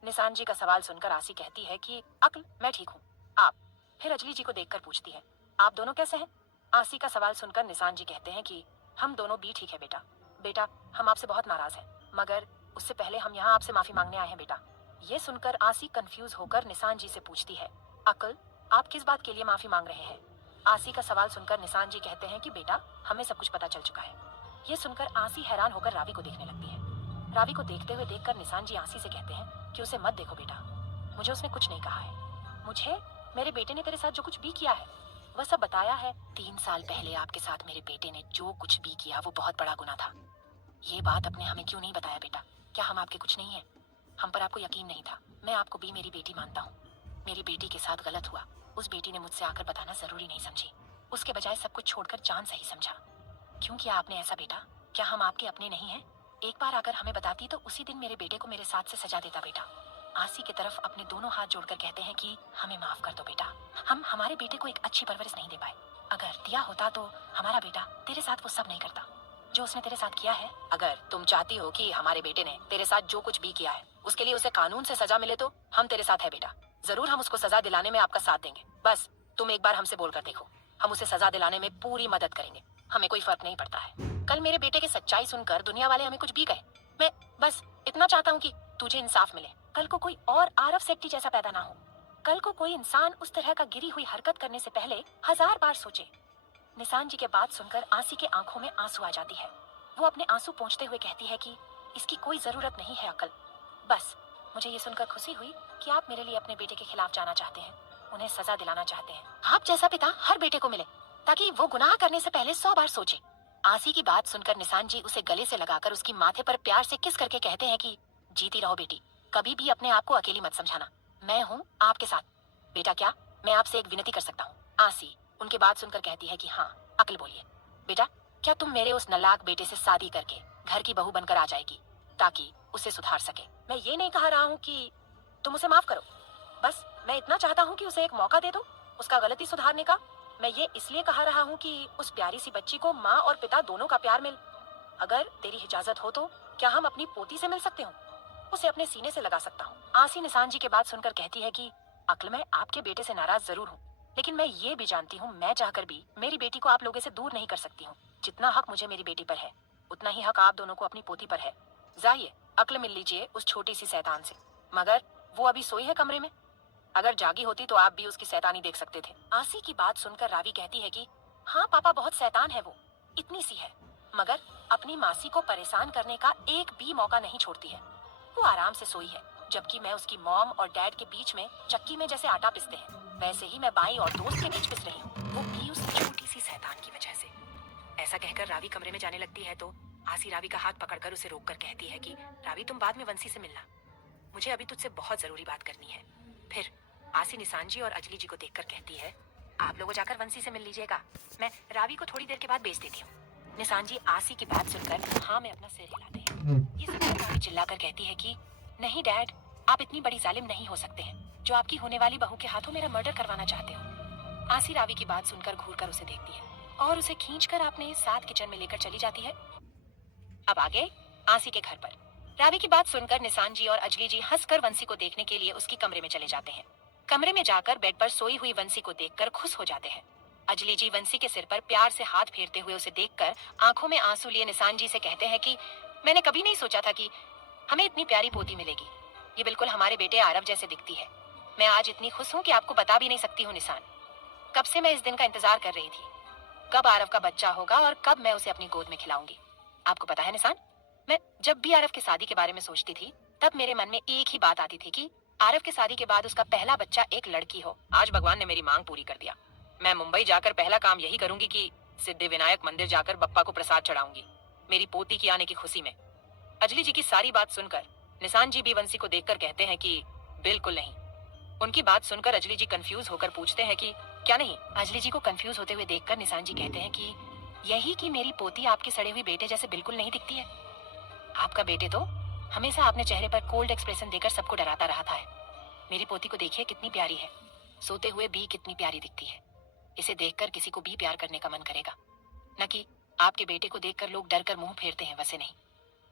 निशान जी का सवाल सुनकर आसी कहती है कि अक्ल, मैं ठीक हूँ। आप? फिर अजली जी को देखकर पूछती है, आप दोनों कैसे हैं? आसी का सवाल सुनकर निशान जी कहते हैं कि हम दोनों भी ठीक है बेटा। बेटा, हम आपसे बहुत नाराज हैं, मगर उससे पहले हम यहाँ आपसे माफी मांगने आए हैं बेटा। ये सुनकर आसी कंफ्यूज होकर निशान जी से पूछती है, अक्ल, आप किस बात के लिए माफी मांग रहे हैं? आसी का सवाल सुनकर निशान जी कहते हैं कि बेटा, हमें सब कुछ पता चल चुका है। ये सुनकर आसी हैरान होकर रावी को देखने लगती है। रावी को देखते हुए देखकर निशान जी आसी से कहते हैं कि उसे मत देखो बेटा, मुझे उसने कुछ नहीं कहा है। मुझे मेरे बेटे ने तेरे साथ जो कुछ भी किया है वह सब बताया है। 3 साल पहले आपके साथ मेरे बेटे ने जो कुछ भी किया वो बहुत बड़ा गुनाह था। ये बात आपने हमें क्यों नहीं बताया बेटा? क्या हम आपके कुछ नहीं है? हम पर आपको यकीन नहीं था। मैं आपको भी मेरी बेटी मानता हूँ। मेरी बेटी के साथ गलत हुआ, उस बेटी ने मुझसे आकर बताना जरूरी नहीं समझी, उसके बजाय सब कुछ छोड़कर जान सही समझा। क्यों किया आपने ऐसा बेटा? क्या हम आपके अपने नहीं हैं? एक बार अगर हमें बताती तो उसी दिन मेरे बेटे को मेरे साथ से सजा देता बेटा। आसी की तरफ अपने दोनों हाथ जोड़कर कहते हैं कि हमें माफ कर दो बेटा, हम हमारे बेटे को एक अच्छी परवरिश नहीं दे पाए। अगर दिया होता तो हमारा बेटा तेरे साथ वो सब नहीं करता जो उसने तेरे साथ किया है। अगर तुम चाहती हो कि हमारे बेटे ने तेरे साथ जो कुछ भी किया है उसके लिए उसे कानून से सजा मिले तो हम तेरे साथ है बेटा। जरूर हम उसको सजा दिलाने में आपका साथ देंगे। बस तुम एक बार हमसे बोलकर देखो, हम उसे सजा दिलाने में पूरी मदद करेंगे। हमें कोई फर्क नहीं पड़ता है। कल मेरे बेटे की सच्चाई सुनकर दुनिया वाले हमें कुछ भी कहे, मैं बस इतना चाहता हूँ कि तुझे इंसाफ मिले। कल को कोई और आरव सेट्टी जैसा पैदा ना हो। कल को कोई इंसान उस तरह का गिरी हुई हरकत करने से पहले 1000 बार सोचे। निशान जी के बात सुनकर आसी के आंखों में आंसू आ जाती है। वो अपने आंसू पोंछते हुए कहती है कि इसकी कोई जरूरत नहीं है अकल। बस मुझे ये सुनकर खुशी हुई कि आप मेरे लिए अपने बेटे के खिलाफ जाना चाहते हैं, उन्हें सजा दिलाना चाहते हैं। आप जैसा पिता हर बेटे को मिले ताकि वो गुनाह करने से पहले 100 बार सोचे। आसी की बात सुनकर निशान जी उसे गले से लगाकर उसकी माथे पर प्यार से किस करके कहते हैं कि जीती रहो बेटी, कभी भी अपने आप को अकेली मत समझाना, मैं हूँ आपके साथ। बेटा क्या मैं आपसे एक विनती कर सकता हूँ? आसी उनके बात सुनकर कहती है कि हाँ अकल बोलिए। बेटा क्या तुम मेरे उस नालायक बेटे से शादी करके घर की बहू बनकर आ जाएगी ताकि उसे सुधार सके? मैं ये नहीं कह रहा हूँ कि तुम उसे माफ करो, बस मैं इतना चाहता हूँ कि उसे एक मौका दे दो उसका गलती सुधारने का। मैं ये इसलिए कह रहा हूँ कि उस प्यारी सी बच्ची को माँ और पिता दोनों का प्यार मिल। अगर तेरी इजाजत हो तो क्या हम अपनी पोती से मिल सकते हो? उसे अपने सीने से लगा सकता हूँ। आसी निशान जी के बात सुनकर कहती है कि अक्ल मैं आपके बेटे से नाराज जरूर हूँ, लेकिन मैं ये भी जानती हूँ मैं चाहकर भी मेरी बेटी को आप लोगों से दूर नहीं कर सकती हूँ। जितना हक मुझे मेरी बेटी पर है उतना ही हक आप दोनों को अपनी पोती पर है। जाइए अक्ल मिल लीजिए उस छोटी सी शैतान से। मगर वो अभी सोई है कमरे में, अगर जागी होती तो आप भी उसकी शैतानी देख सकते थे। आसी की बात सुनकर रावी कहती है कि हाँ पापा बहुत शैतान है वो, इतनी सी है मगर अपनी मासी को परेशान करने का एक भी मौका नहीं छोड़ती है। वो आराम से सोई है, जबकि मैं उसकी मॉम और डैड के बीच में चक्की में जैसे आटा पिसते हैं वैसे ही मैं बाई और दोस्त के बीच पिस रही हूँ, वो भी उस छोटी सी शैतान की वजह से। ऐसा कहकर रावी कमरे में जाने लगती है तो आसी रावी का हाथ पकड़कर उसे रोककर कहती है कि रावी तुम बाद में वंशी से मिलना, मुझे अभी तुझसे बहुत जरूरी बात करनी है। फिर आसी निशान जी और अजली जी को देखकर कहती है आप लोगों जाकर वंशी से मिल लीजिएगा, मैं रावी को थोड़ी देर के बाद भेज देती हूँ। निशान जी आसी की बात सुनकर हाँ में अपना सिर हिलाते हैं। ये सुनकर रावी चिल्लाकर कहती है कि नहीं डैड, आप इतनी बड़ी जालिम नहीं हो सकते हैं जो आपकी होने वाली बहू के हाथों मेरा मर्डर करवाना चाहते हो। आसी रावी की बात सुनकर घूरकर उसे देखती है और उसे खींचकर अपने साथ किचन में लेकर चली जाती है। अब आगे आसी के घर पर रावी की बात सुनकर निशान जी और अजली जी हंसकर वंशी को देखने के लिए उसकी कमरे में चले जाते हैं। कमरे में जाकर बेड पर सोई हुई वंशी को देखकर खुश हो जाते हैं। अजली जी वंशी के सिर पर प्यार से हाथ फेरते हुए उसे देखकर आंखों में आंसू लिए निशान जी से कहते हैं कि मैंने कभी नहीं सोचा था कि हमें इतनी प्यारी पोती मिलेगी, ये बिल्कुल हमारे बेटे आरव जैसे दिखती है। मैं आज इतनी खुश हूँ कि आपको बता भी नहीं सकती हूँ निशान। कब से मैं इस दिन का इंतजार कर रही थी, कब आरव का बच्चा होगा और कब मैं उसे अपनी गोद में खिलाऊंगी। आपको पता है निशान, मैं जब भी आरव की शादी के बारे में सोचती थी तब मेरे मन में एक ही बात आती थी कि आरव की शादी के बाद उसका पहला बच्चा एक लड़की हो। आज भगवान ने मेरी मांग पूरी कर दिया। मैं मुंबई जाकर पहला काम यही करूंगी कि सिद्धि विनायक मंदिर जाकर बप्पा को प्रसाद चढ़ाऊंगी मेरी पोती की आने की खुशी में। अजली जी की सारी बात सुनकर निशान जी भी वंशी को देखकर कहते हैं कि बिल्कुल नहीं। उनकी बात सुनकर अजली जी कंफ्यूज होकर पूछते हैं कि क्या नहीं? अजली जी को कंफ्यूज होते हुए देखकर निशान जी कहते हैं कि यही कि मेरी पोती आपके सड़े हुए बेटे जैसे बिल्कुल नहीं दिखती है। आपका बेटे तो हमेशा अपने चेहरे पर कोल्ड एक्सप्रेशन देकर सबको डराता रहा था। मेरी पोती को देखिए कितनी प्यारी है, सोते हुए भी कितनी प्यारी दिखती है। इसे देखकर किसी को भी प्यार करने का मन करेगा, न कि आपके बेटे को देखकर लोग डर कर मुंह फेरते हैं वैसे नहीं।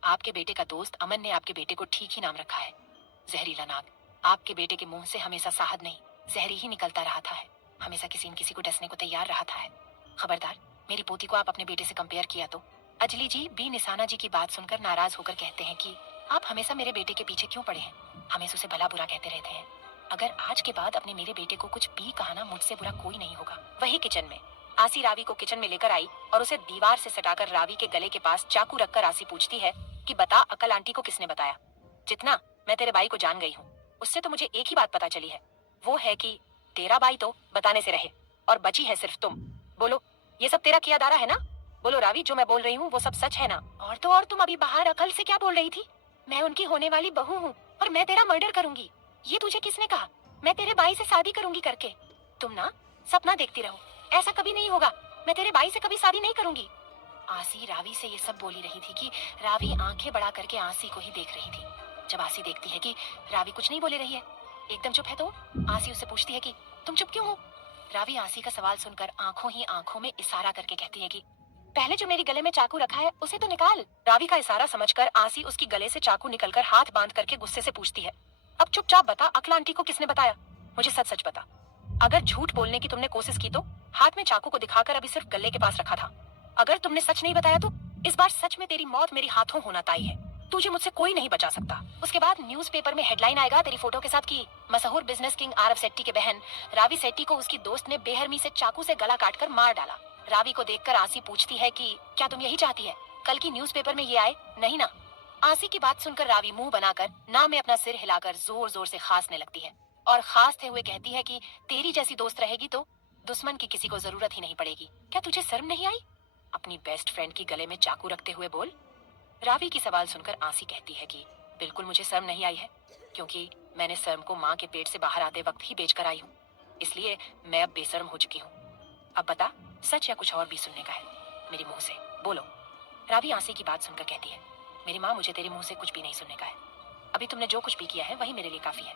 आपके बेटे का दोस्त अमन ने आपके बेटे को ठीक ही नाम रखा है, जहरीला नाग। आपके बेटे के मुंह से हमेशा साहद नहीं जहरी ही निकलता रहा था है, हमेशा किसी न किसी को डसने को तैयार रहा था है। खबरदार मेरी पोती को आप अपने बेटे से कंपेयर किया तो। अजली जी भी निशाना जी की बात सुनकर नाराज होकर कहते हैं कि आप हमेशा मेरे बेटे के पीछे क्यों पड़े हैं, हमेशा उसे भला बुरा कहते रहते हैं। अगर आज के बाद अपने मेरे बेटे को कुछ भी कहा ना, मुझसे बुरा कोई नहीं होगा। वही किचन में आसी रावी को किचन में लेकर आई और उसे दीवार से सटाकर रावी के गले के पास चाकू रखकर आसी पूछती है कि बता अकल आंटी को किसने बताया? जितना मैं तेरे भाई को जान गई हूँ उससे तो मुझे एक ही बात पता चली है, वो है कि तेरा भाई तो बताने से रहे और बची है सिर्फ तुम। बोलो ये सब तेरा किया दारा है ना? बोलो रावी, जो मैं बोल रही हूँ वो सब सच है ना? और तो और तुम अभी बाहर अकल से क्या बोल रही थी? मैं उनकी होने वाली बहू हूँ और मैं तेरा मर्डर करूंगी, ये तुझे किसने कहा? मैं तेरे भाई से शादी करूंगी करके। तुम ना सपना देखती रहो, ऐसा कभी नहीं होगा। मैं तेरे भाई से कभी शादी नहीं करूंगी। आसी रावी से ये सब बोली रही थी कि रावी आंखें बढ़ा करके आसी को ही देख रही थी। जब आसी देखती है कि रावी कुछ नहीं बोले रही है, एकदम चुप है, तो आसी उससे पूछती है कि तुम चुप क्यों हो? रावी आसी का सवाल सुनकर आंखों ही आंखों में इशारा करके कहती है कि पहले जो मेरी गले में चाकू रखा है उसे तो निकाल। रावी का इशारा समझकर आसी उसकी गले से चाकू निकलकर हाथ बांध करके गुस्से से पूछती है अब चुपचाप बता अकला आंटी को किसने बताया? मुझे सच सच बता। अगर झूठ बोलने की तुमने कोशिश की तो हाथ में चाकू को दिखाकर अभी सिर्फ गले के पास रखा था। अगर तुमने सच नहीं बताया तो इस बार सच में तेरी मौत मेरे हाथों होना तय है। तुझे मुझसे कोई नहीं बचा सकता। उसके बाद न्यूज़पेपर में हेडलाइन आएगा तेरी फोटो के साथ कि मशहूर बिजनेस किंग आरव सेट्टी के बहन रावी सेट्टी को उसकी दोस्त ने बेरहमी से चाकू से गला काटकर मार डाला। रावी को देखकर आसी पूछती है कि क्या तुम यही चाहती है, कल की न्यूज़पेपर में ये आए? नहीं ना। आसी की बात सुनकर रावी मुंह बनाकर ना में अपना सिर हिलाकर जोर जोर से खांसने लगती है और खांसते हुए कहती है कि तेरी जैसी दोस्त रहेगी तो दुश्मन की किसी को जरूरत ही नहीं पड़ेगी। क्या तुझे शर्म नहीं आई? अपनी बेस्ट फ्रेंड की गले में चाकू रखते हुए बोल। रावी की सवाल सुनकर आसी कहती है कि बिल्कुल मुझे शर्म नहीं आई है, क्योंकि मैंने शर्म को माँ के पेट से बाहर आते वक्त ही बेच कर आई हूँ, इसलिए मैं अब बेशर्म हो चुकी हूँ। अब बता, सच या कुछ और भी सुनने का है? मेरी मुंह से बोलो। रावी आसी की बात सुनकर कहती है, मेरी माँ, मुझे तेरे मुंह से कुछ भी नहीं सुनने का है। अभी तुमने जो कुछ भी किया है वही मेरे लिए काफी है।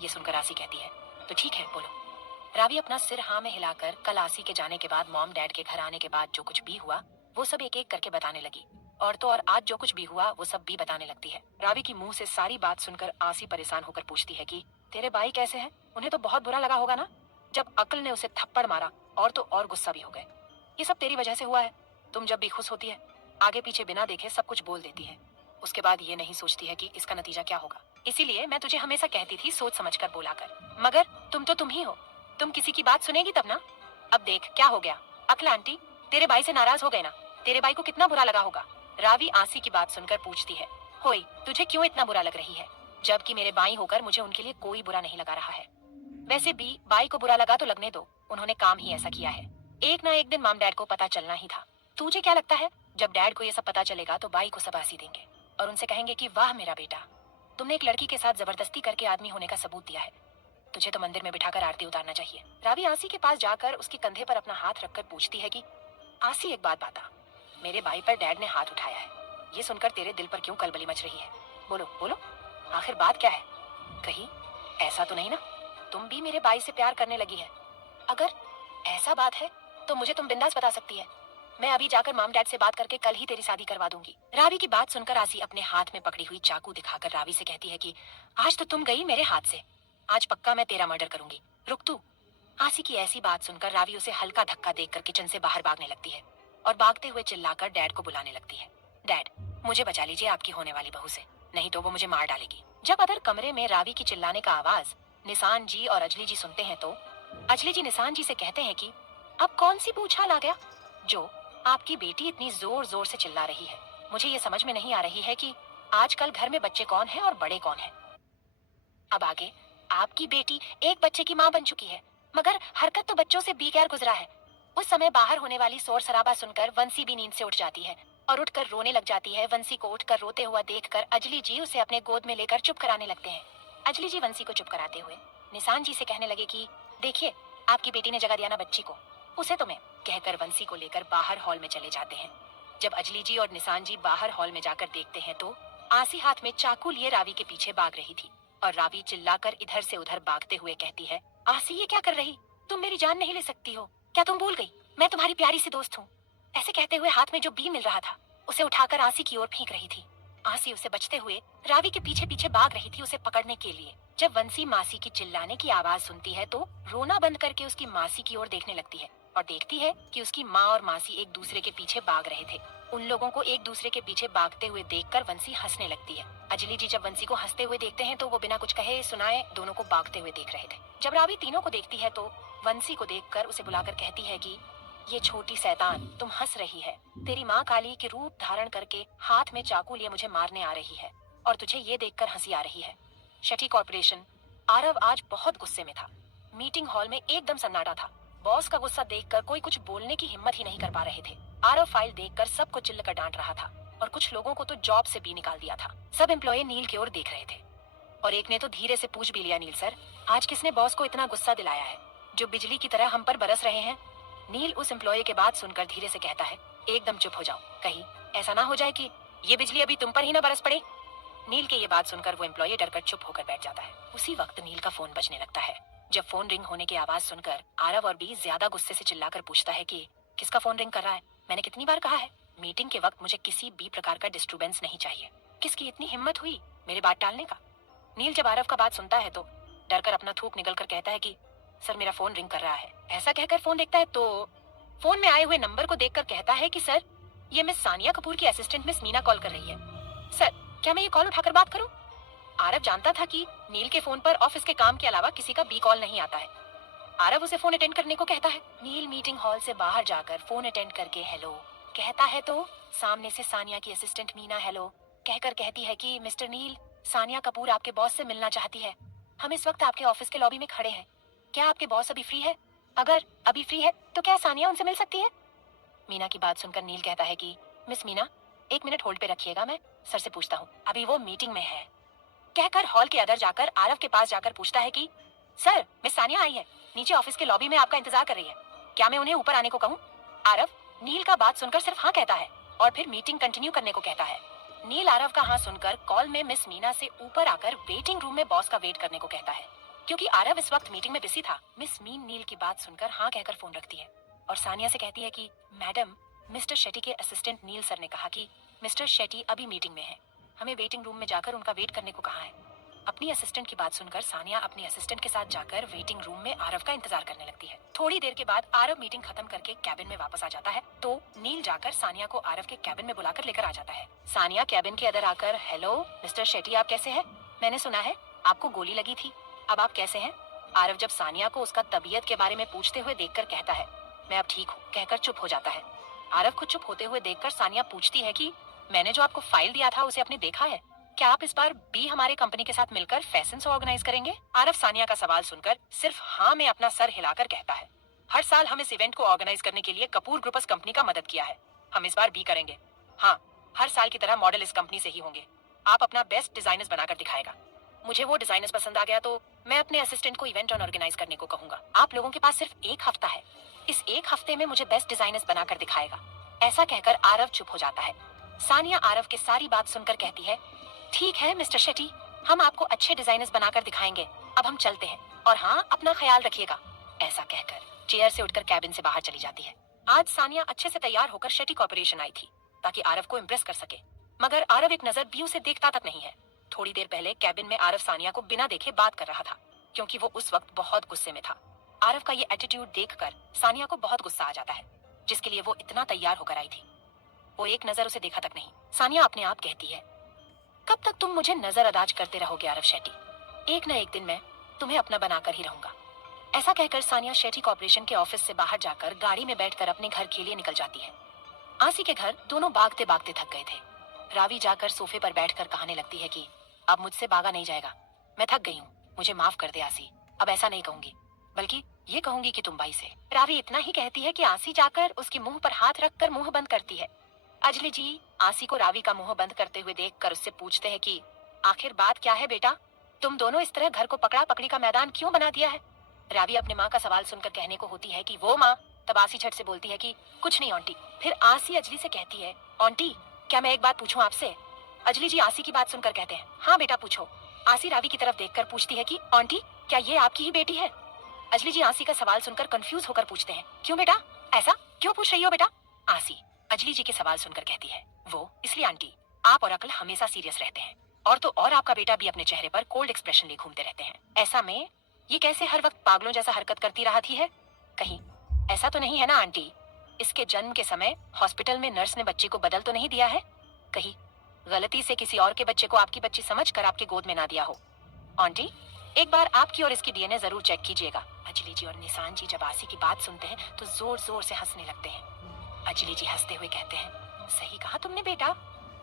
ये सुनकर आसी कहती है, तो ठीक है, बोलो। रावी अपना सिर हाँ में हिलाकर कल आसी के जाने के बाद मॉम डैड के घर आने के बाद जो कुछ भी हुआ वो सब एक एक करके बताने लगी, और तो और आज जो कुछ भी हुआ वो सब भी बताने लगती है। रावी की मुंह से सारी बात सुनकर आसी परेशान होकर पूछती है कि तेरे भाई कैसे हैं? उन्हें तो बहुत बुरा लगा होगा ना, जब अक्ल ने उसे थप्पड़ मारा, और तो और गुस्सा भी हो गए। ये सब तेरी वजह से हुआ है। तुम जब भी खुश होती है आगे पीछे बिना देखे सब कुछ बोल देती है, उसके बाद ये नहीं सोचती है कि इसका नतीजा क्या होगा। इसीलिए मैं तुझे हमेशा कहती थी सोच समझ कर बोला कर, मगर तुम तो तुम ही हो, तुम किसी की बात सुनेगी तब ना। अब देख क्या हो गया, अक्ल आंटी तेरे भाई से नाराज हो गए ना, तेरे भाई को कितना बुरा लगा होगा। रावी आसी की बात सुनकर पूछती है, होई तुझे क्यों इतना बुरा लग रही है, जबकि मेरे बाई होकर मुझे उनके लिए कोई बुरा नहीं लगा रहा है। वैसे भी बाई को बुरा लगा तो लगने दो, उन्होंने काम ही ऐसा किया है। एक ना एक दिन माम डैड को पता चलना ही था। तुझे क्या लगता है जब डैड को ये सब पता चलेगा तो बाई को शाबाशी देंगे और उनसे कहेंगे कि वाह मेरा बेटा, तुमने एक लड़की के साथ जबरदस्ती करके आदमी होने का सबूत दिया है, तुझे तो मंदिर में बिठाकर आरती उतारना चाहिए। रावी आसी के पास जाकर उसके कंधे पर अपना हाथ रखकर पूछती है कि आसी एक बात बता, मेरे भाई पर डैड ने हाथ उठाया है, ये सुनकर तेरे दिल पर क्यों कलबली मच रही है? बोलो बोलो, आखिर बात क्या है? कहीं ऐसा तो नहीं ना तुम भी मेरे भाई से प्यार करने लगी है? अगर ऐसा बात है तो मुझे तुम बिंदास बता सकती है, मैं अभी जाकर मॉम डैड से बात करके कल ही तेरी शादी करवा दूंगी। रावी की बात सुनकर आसी अपने हाथ में पकड़ी हुई चाकू दिखाकर रावी से कहती है कि आज तो तुम गई मेरे हाथ से, आज पक्का मैं तेरा मर्डर करूंगी, रुक तू। आसी की ऐसी बात सुनकर रावी उसे हल्का धक्का देकर किचन से बाहर भागने लगती है और भागते हुए चिल्लाकर डैड को बुलाने लगती है, डैड मुझे बचा लीजिए आपकी होने वाली बहू से, नहीं तो वो मुझे मार डालेगी। जब अदर कमरे में रावी की चिल्लाने का आवाज निशान जी और अजली जी सुनते हैं तो अजली जी निशान जी से कहते हैं कि अब कौन सी पूछा आ गया जो आपकी बेटी इतनी जोर जोर से चिल्ला रही है। मुझे ये समझ में नहीं आ रही है कि आजकल घर में बच्चे कौन हैं और बड़े कौन हैं। अब आगे आपकी बेटी एक बच्चे की माँ बन चुकी है, मगर हरकत तो बच्चों से बेगैर गुजरा है। उस समय बाहर होने वाली शोर शराबा सुनकर वंशी भी नींद से उठ जाती है और उठकर रोने लग जाती है। वंशी को उठकर रोते हुआ देखकर अजली जी उसे अपने गोद में लेकर चुप कराने लगते हैं। अजली जी वंशी को चुप कराते हुए निशान जी से कहने लगे कि देखिए आपकी बेटी ने जगह दिया ना बच्ची को, उसे तो मैं, कहकर वंशी को लेकर बाहर हॉल में चले जाते हैं। जब अजली जी और निशान जी बाहर हॉल में जाकर देखते हैं तो आसी हाथ में चाकू लिए रावी के पीछे भाग रही थी और रावी चिल्लाकर इधर से उधर भागते हुए कहती है, आसी ये क्या कर रही, तुम मेरी जान नहीं ले सकती हो क्या, तुम भूल गई मैं तुम्हारी प्यारी सी दोस्त हूँ। ऐसे कहते हुए हाथ में जो बी मिल रहा था उसे उठाकर आसी की ओर फेंक रही थी। आसी उसे बचते हुए रावी के पीछे पीछे भाग रही थी उसे पकड़ने के लिए। जब वंशी मासी की चिल्लाने की आवाज सुनती है तो रोना बंद करके उसकी मासी की ओर देखने लगती है और देखती है कि उसकी माँ और मासी एक दूसरे के पीछे भाग रहे थे। उन लोगों को एक दूसरे के पीछे भागते हुए देखकर वंशी हंसने लगती है। अजली जी जब वंशी को हंसते हुए देखते हैं तो वो बिना कुछ कहे सुनाए दोनों को भागते हुए देख रहे थे। जब रावी तीनों को देखती है तो वंशी को देखकर उसे बुलाकर कहती है कि ये छोटी शैतान तुम हंस रही है, तेरी माँ काली के रूप धारण करके हाथ में चाकू लिए मुझे मारने आ रही है और तुझे ये देखकर हंसी आ रही है। शटी कॉर्पोरेशन। आरव आज बहुत गुस्से में था। मीटिंग हॉल में एकदम सन्नाटा था। बॉस का गुस्सा देखकर कोई कुछ बोलने की हिम्मत ही नहीं कर पा रहे थे। आरव फाइल देखकर सबको चिल्लकर डांट रहा था और कुछ लोगों को तो जॉब से भी निकाल दिया था। सब एम्प्लॉय नील की ओर देख रहे थे और एक ने तो धीरे से पूछ भी लिया, नील सर आज किसने बॉस को इतना गुस्सा दिलाया है जो बिजली की तरह हम पर बरस रहे हैं? नील उस एम्प्लॉय के बात सुनकर धीरे से कहता है, एकदम चुप हो जाओ, कहीं ऐसा ना हो जाए कि ये बिजली अभी तुम पर ही ना बरस पड़े। नील के ये बात सुनकर वो एम्प्लॉय डरकर चुप होकर बैठ जाता है। उसी वक्त नील का फोन बजने लगता है। जब फोन रिंग होने की आवाज सुनकर आरव और बी ज्यादा गुस्से से चिल्लाकर पूछता है कि किसका फोन रिंग कर रहा है? मैंने कितनी बार कहा है मीटिंग के वक्त मुझे किसी भी प्रकार का डिस्टर्बेंस नहीं चाहिए। किसकी इतनी हिम्मत हुई मेरी बात टालने का? नील जब आरव का बात सुनता है तो डरकर अपना थूक निकल कर कहता है कि सर मेरा फोन रिंग कर रहा है। ऐसा कहकर फोन देखता है तो फोन में आए हुए नंबर को देखकर कहता है कि सर ये मिस सानिया कपूर की असिस्टेंट मिस मीना कॉल कर रही है। सर क्या मैं ये कॉल उठाकर बात करूं? आरव जानता था कि नील के फोन पर ऑफिस के काम के अलावा किसी का बी कॉल नहीं आता है। आरव उसे फोन अटेंड करने को कहता है। नील मीटिंग हॉल से बाहर जाकर फोन अटेंड करके हेलो कहता है तो सामने से सानिया की असिस्टेंट मीना हेलो कहकर कहती है कि मिस्टर नील, सानिया कपूर आपके बॉस से मिलना चाहती है। हम इस वक्त आपके ऑफिस के लॉबी में खड़े हैं। क्या आपके बॉस अभी फ्री है? अगर अभी फ्री है तो क्या सानिया उनसे मिल सकती है? मीना की बात सुनकर नील कहता है कि मिस मीना, 1 मिनट होल्ड पे रखिएगा, मैं सर से पूछता हूँ, अभी वो मीटिंग में है। कहकर हॉल के अंदर जाकर आरव के पास जाकर पूछता है कि सर, मिस सानिया आई है, नीचे ऑफिस के लॉबी में आपका इंतजार कर रही है, क्या मैं उन्हें ऊपर आने को कहूँ? आरव नील का बात सुनकर सिर्फ हाँ कहता है और फिर मीटिंग कंटिन्यू करने को कहता है। नील आरव का हाँ सुनकर कॉल में मिस मीना से ऊपर आकर वेटिंग रूम में बॉस का वेट करने को कहता है। क्योंकि आरव इस वक्त मीटिंग में बिजी था, मिस मीन नील की बात सुनकर हाँ कहकर फोन रखती है और सानिया से कहती है कि मैडम, मिस्टर शेट्टी के असिस्टेंट नील सर ने कहा कि मिस्टर शेट्टी अभी मीटिंग में है, हमें वेटिंग रूम में जाकर उनका वेट करने को कहा है। अपनी असिस्टेंट की बात सुनकर सानिया अपनी असिस्टेंट के साथ जाकर वेटिंग रूम में आरव का इंतजार करने लगती है। थोड़ी देर के बाद आरव मीटिंग खत्म करके कैबिन में वापस आ जाता है तो नील जाकर सानिया को आरव के कैबिन में बुलाकर लेकर आ जाता है। सानिया कैबिन के अंदर आकर हेलो मिस्टर शेट्टी, आप कैसे हैं? मैंने सुना है आपको गोली लगी थी, अब आप कैसे हैं? आरव जब सानिया को उसका तबीयत के बारे में पूछते हुए देखकर कहता है मैं अब ठीक हूँ, कहकर चुप हो जाता है। आरव को चुप होते हुए देखकर सानिया पूछती है कि मैंने जो आपको फाइल दिया था उसे आपने देखा है? क्या आप इस बार भी हमारे कंपनी के साथ मिलकर फैशन शो ऑर्गेनाइज करेंगे? आरव सानिया का सवाल सुनकर सिर्फ हाँ में अपना सर हिलाकर कहता है हर साल हम इस इवेंट को ऑर्गेनाइज करने के लिए कपूर ग्रुप्स कंपनी का मदद किया है, हम इस बार भी करेंगे। हाँ, हर साल की तरह मॉडल इस कंपनी से ही होंगे। आप अपना बेस्ट डिजाइनर्स बनाकर दिखाएगा। मुझे वो डिजाइनर्स पसंद आ गया तो मैं अपने असिस्टेंट को इवेंट ऑर्गेनाइज करने को कहूंगा। आप लोगों के पास सिर्फ 1 हफ्ता है, इस 1 हफ्ते में मुझे बेस्ट डिजाइनर्स बनाकर दिखाएगा। ऐसा कहकर आरव चुप हो जाता है। सानिया आरव की सारी बात सुनकर कहती है ठीक है मिस्टर शेट्टी, हम आपको अच्छे डिजाइनर्स बनाकर दिखाएंगे, अब हम चलते हैं और हाँ, अपना ख्याल रखिएगा। ऐसा कहकर चेयर से उठकर कैबिन से बाहर चली जाती है। आज सानिया अच्छे से तैयार होकर शेट्टी कॉर्पोरेशन आई थी ताकि आरव को इम्प्रेस कर सके, मगर आरव एक नजर भी उसे देखता तक नहीं है। थोड़ी देर पहले कैबिन में आरव सानिया को बिना देखे बात कर रहा था क्योंकि वो उस वक्त बहुत गुस्से में था। आरव का ये एटीट्यूड देखकर सानिया को बहुत गुस्सा आ जाता है, जिसके लिए वो इतना तैयार होकर आई थी। वो एक नजर उसे देखा तक नहीं। सानिया अपने आप कहती है कब तक तुम मुझे नजरअंदाज करते रहोगे आरव शेट्टी, एक न एक दिन मैं तुम्हें अपना बनाकर ही रहूंगा। ऐसा कहकर सानिया शेट्टी कॉर्पोरेशन के ऑफिस से बाहर जाकर गाड़ी में बैठकर अपने घर के लिए निकल जाती है। आसी के घर दोनों भागते भागते थक गए थे। रावी जाकर सोफे पर बैठकर कहने लगती है कि अब मुझसे भागा नहीं जाएगा, मैं थक गई हूँ, मुझे माफ कर दे आसी, अब ऐसा नहीं कहूंगी, बल्कि ये कहूंगी कि तुम भाई से। रावी इतना ही कहती है कि आसी जाकर उसके मुंह पर हाथ रखकर मुंह बंद करती है। अंजलि जी आसी को रावी का मुंह बंद करते हुए देखकर उससे पूछते हैं कि आखिर बात क्या है बेटा, तुम दोनों इस तरह घर को पकड़ा पकड़ी का मैदान क्यों बना दिया है? रावी अपने माँ का सवाल सुनकर कहने को होती है कि वो माँ, तब आसी झट से बोलती है कि कुछ नहीं आंटी। फिर आसी अंजलि से कहती है आंटी, क्या मैं एक बात पूछूं आपसे? अंजलि जी आसी की बात सुनकर कहते हैं हाँ बेटा पूछो। आसी रावी की तरफ देखकर पूछती है कि आंटी, क्या ये आपकी ही बेटी है? अंजलि जी आसी का सवाल सुनकर कंफ्यूज होकर पूछते हैं क्यों बेटा, ऐसा क्यों पूछ रही हो बेटा? आसी अंजलि जी के सवाल सुनकर कहती है वो इसलिए आंटी, आप और अकल हमेशा सीरियस रहते हैं, और तो और आपका बेटा भी अपने चेहरे पर कोल्ड एक्सप्रेशन ले घूमते रहते हैं। ऐसा में ये कैसे हर वक्त पागलों जैसा हरकत करती रहती है? कहीं ऐसा तो नहीं है ना आंटी, इसके जन्म के समय हॉस्पिटल में नर्स ने बच्चे को बदल तो नहीं दिया है? कहीं गलती से किसी और के बच्चे को आपकी बच्ची समझकर आपके गोद में ना दिया हो? आंटी एक बार आपकी और इसकी डीएनए जरूर चेक कीजिएगा। अंजलि जी और निशान जी जब आसी की बात सुनते हैं तो जोर जोर से हंसने लगते हैं। अंजलि जी हंसते हुए कहते हैं सही कहा तुमने बेटा,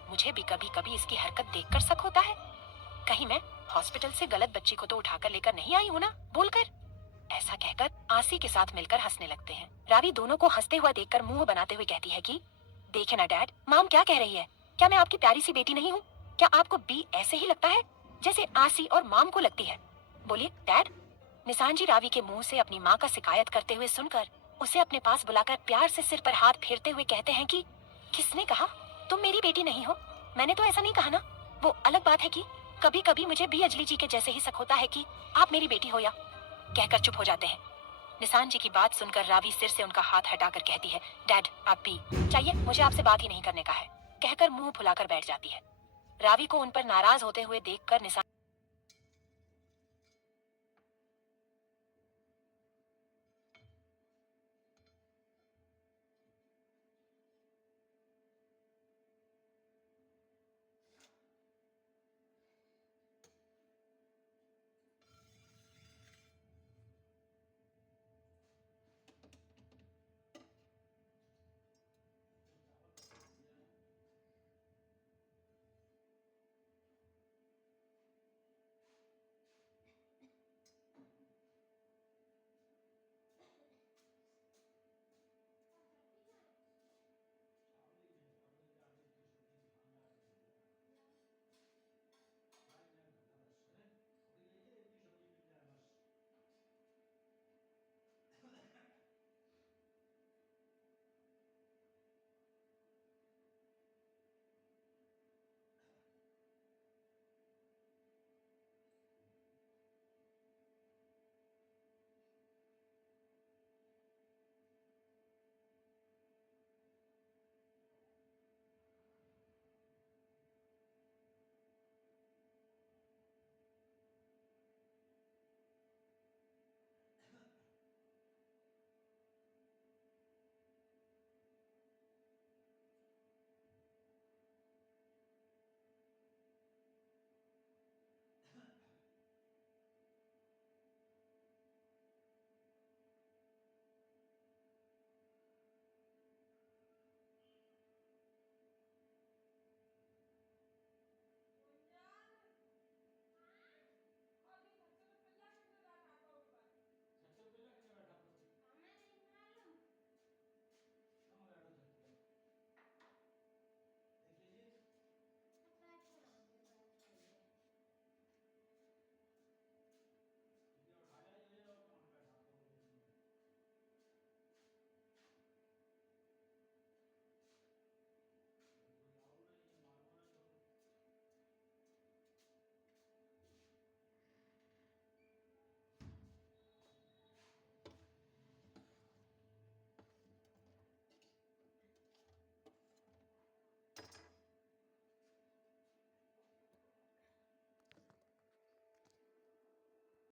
मुझे भी कभी कभी इसकी हरकत देखकर शक होता है, कहीं मैं हॉस्पिटल से गलत बच्ची को तो उठाकर लेकर नहीं आई हूँ ना बोलकर। ऐसा कहकर आसी के साथ मिलकर हंसने लगते हैं। रावी दोनों को हंसते हुआ देखकर मुंह बनाते हुए कहती है कि देखे ना डैड, माम क्या कह रही है, क्या मैं आपकी प्यारी सी बेटी नहीं हूँ? क्या आपको भी ऐसे ही लगता है जैसे आसी और माम को लगती है? बोलिए डैड। निशान जी रावी के मुंह से अपनी माँ का शिकायत करते हुए सुनकर उसे अपने पास बुलाकर प्यार से सिर पर हाथ फेरते हुए कहते हैं कि किसने कहा तुम मेरी बेटी नहीं हो? मैंने तो ऐसा नहीं कहा ना। वो अलग बात है कि कभी कभी मुझे भी अंजलि जी के जैसे ही शक होता है कि आप मेरी बेटी हो या। कहकर चुप हो जाते हैं। निशान जी की बात सुनकर रावी सिर से उनका हाथ हटाकर कहती है डैड आप भी चाहिए, मुझे आपसे बात ही नहीं करने का है, कहकर मुंह फुलाकर बैठ जाती है। रावी को उन पर नाराज होते हुए देखकर निशान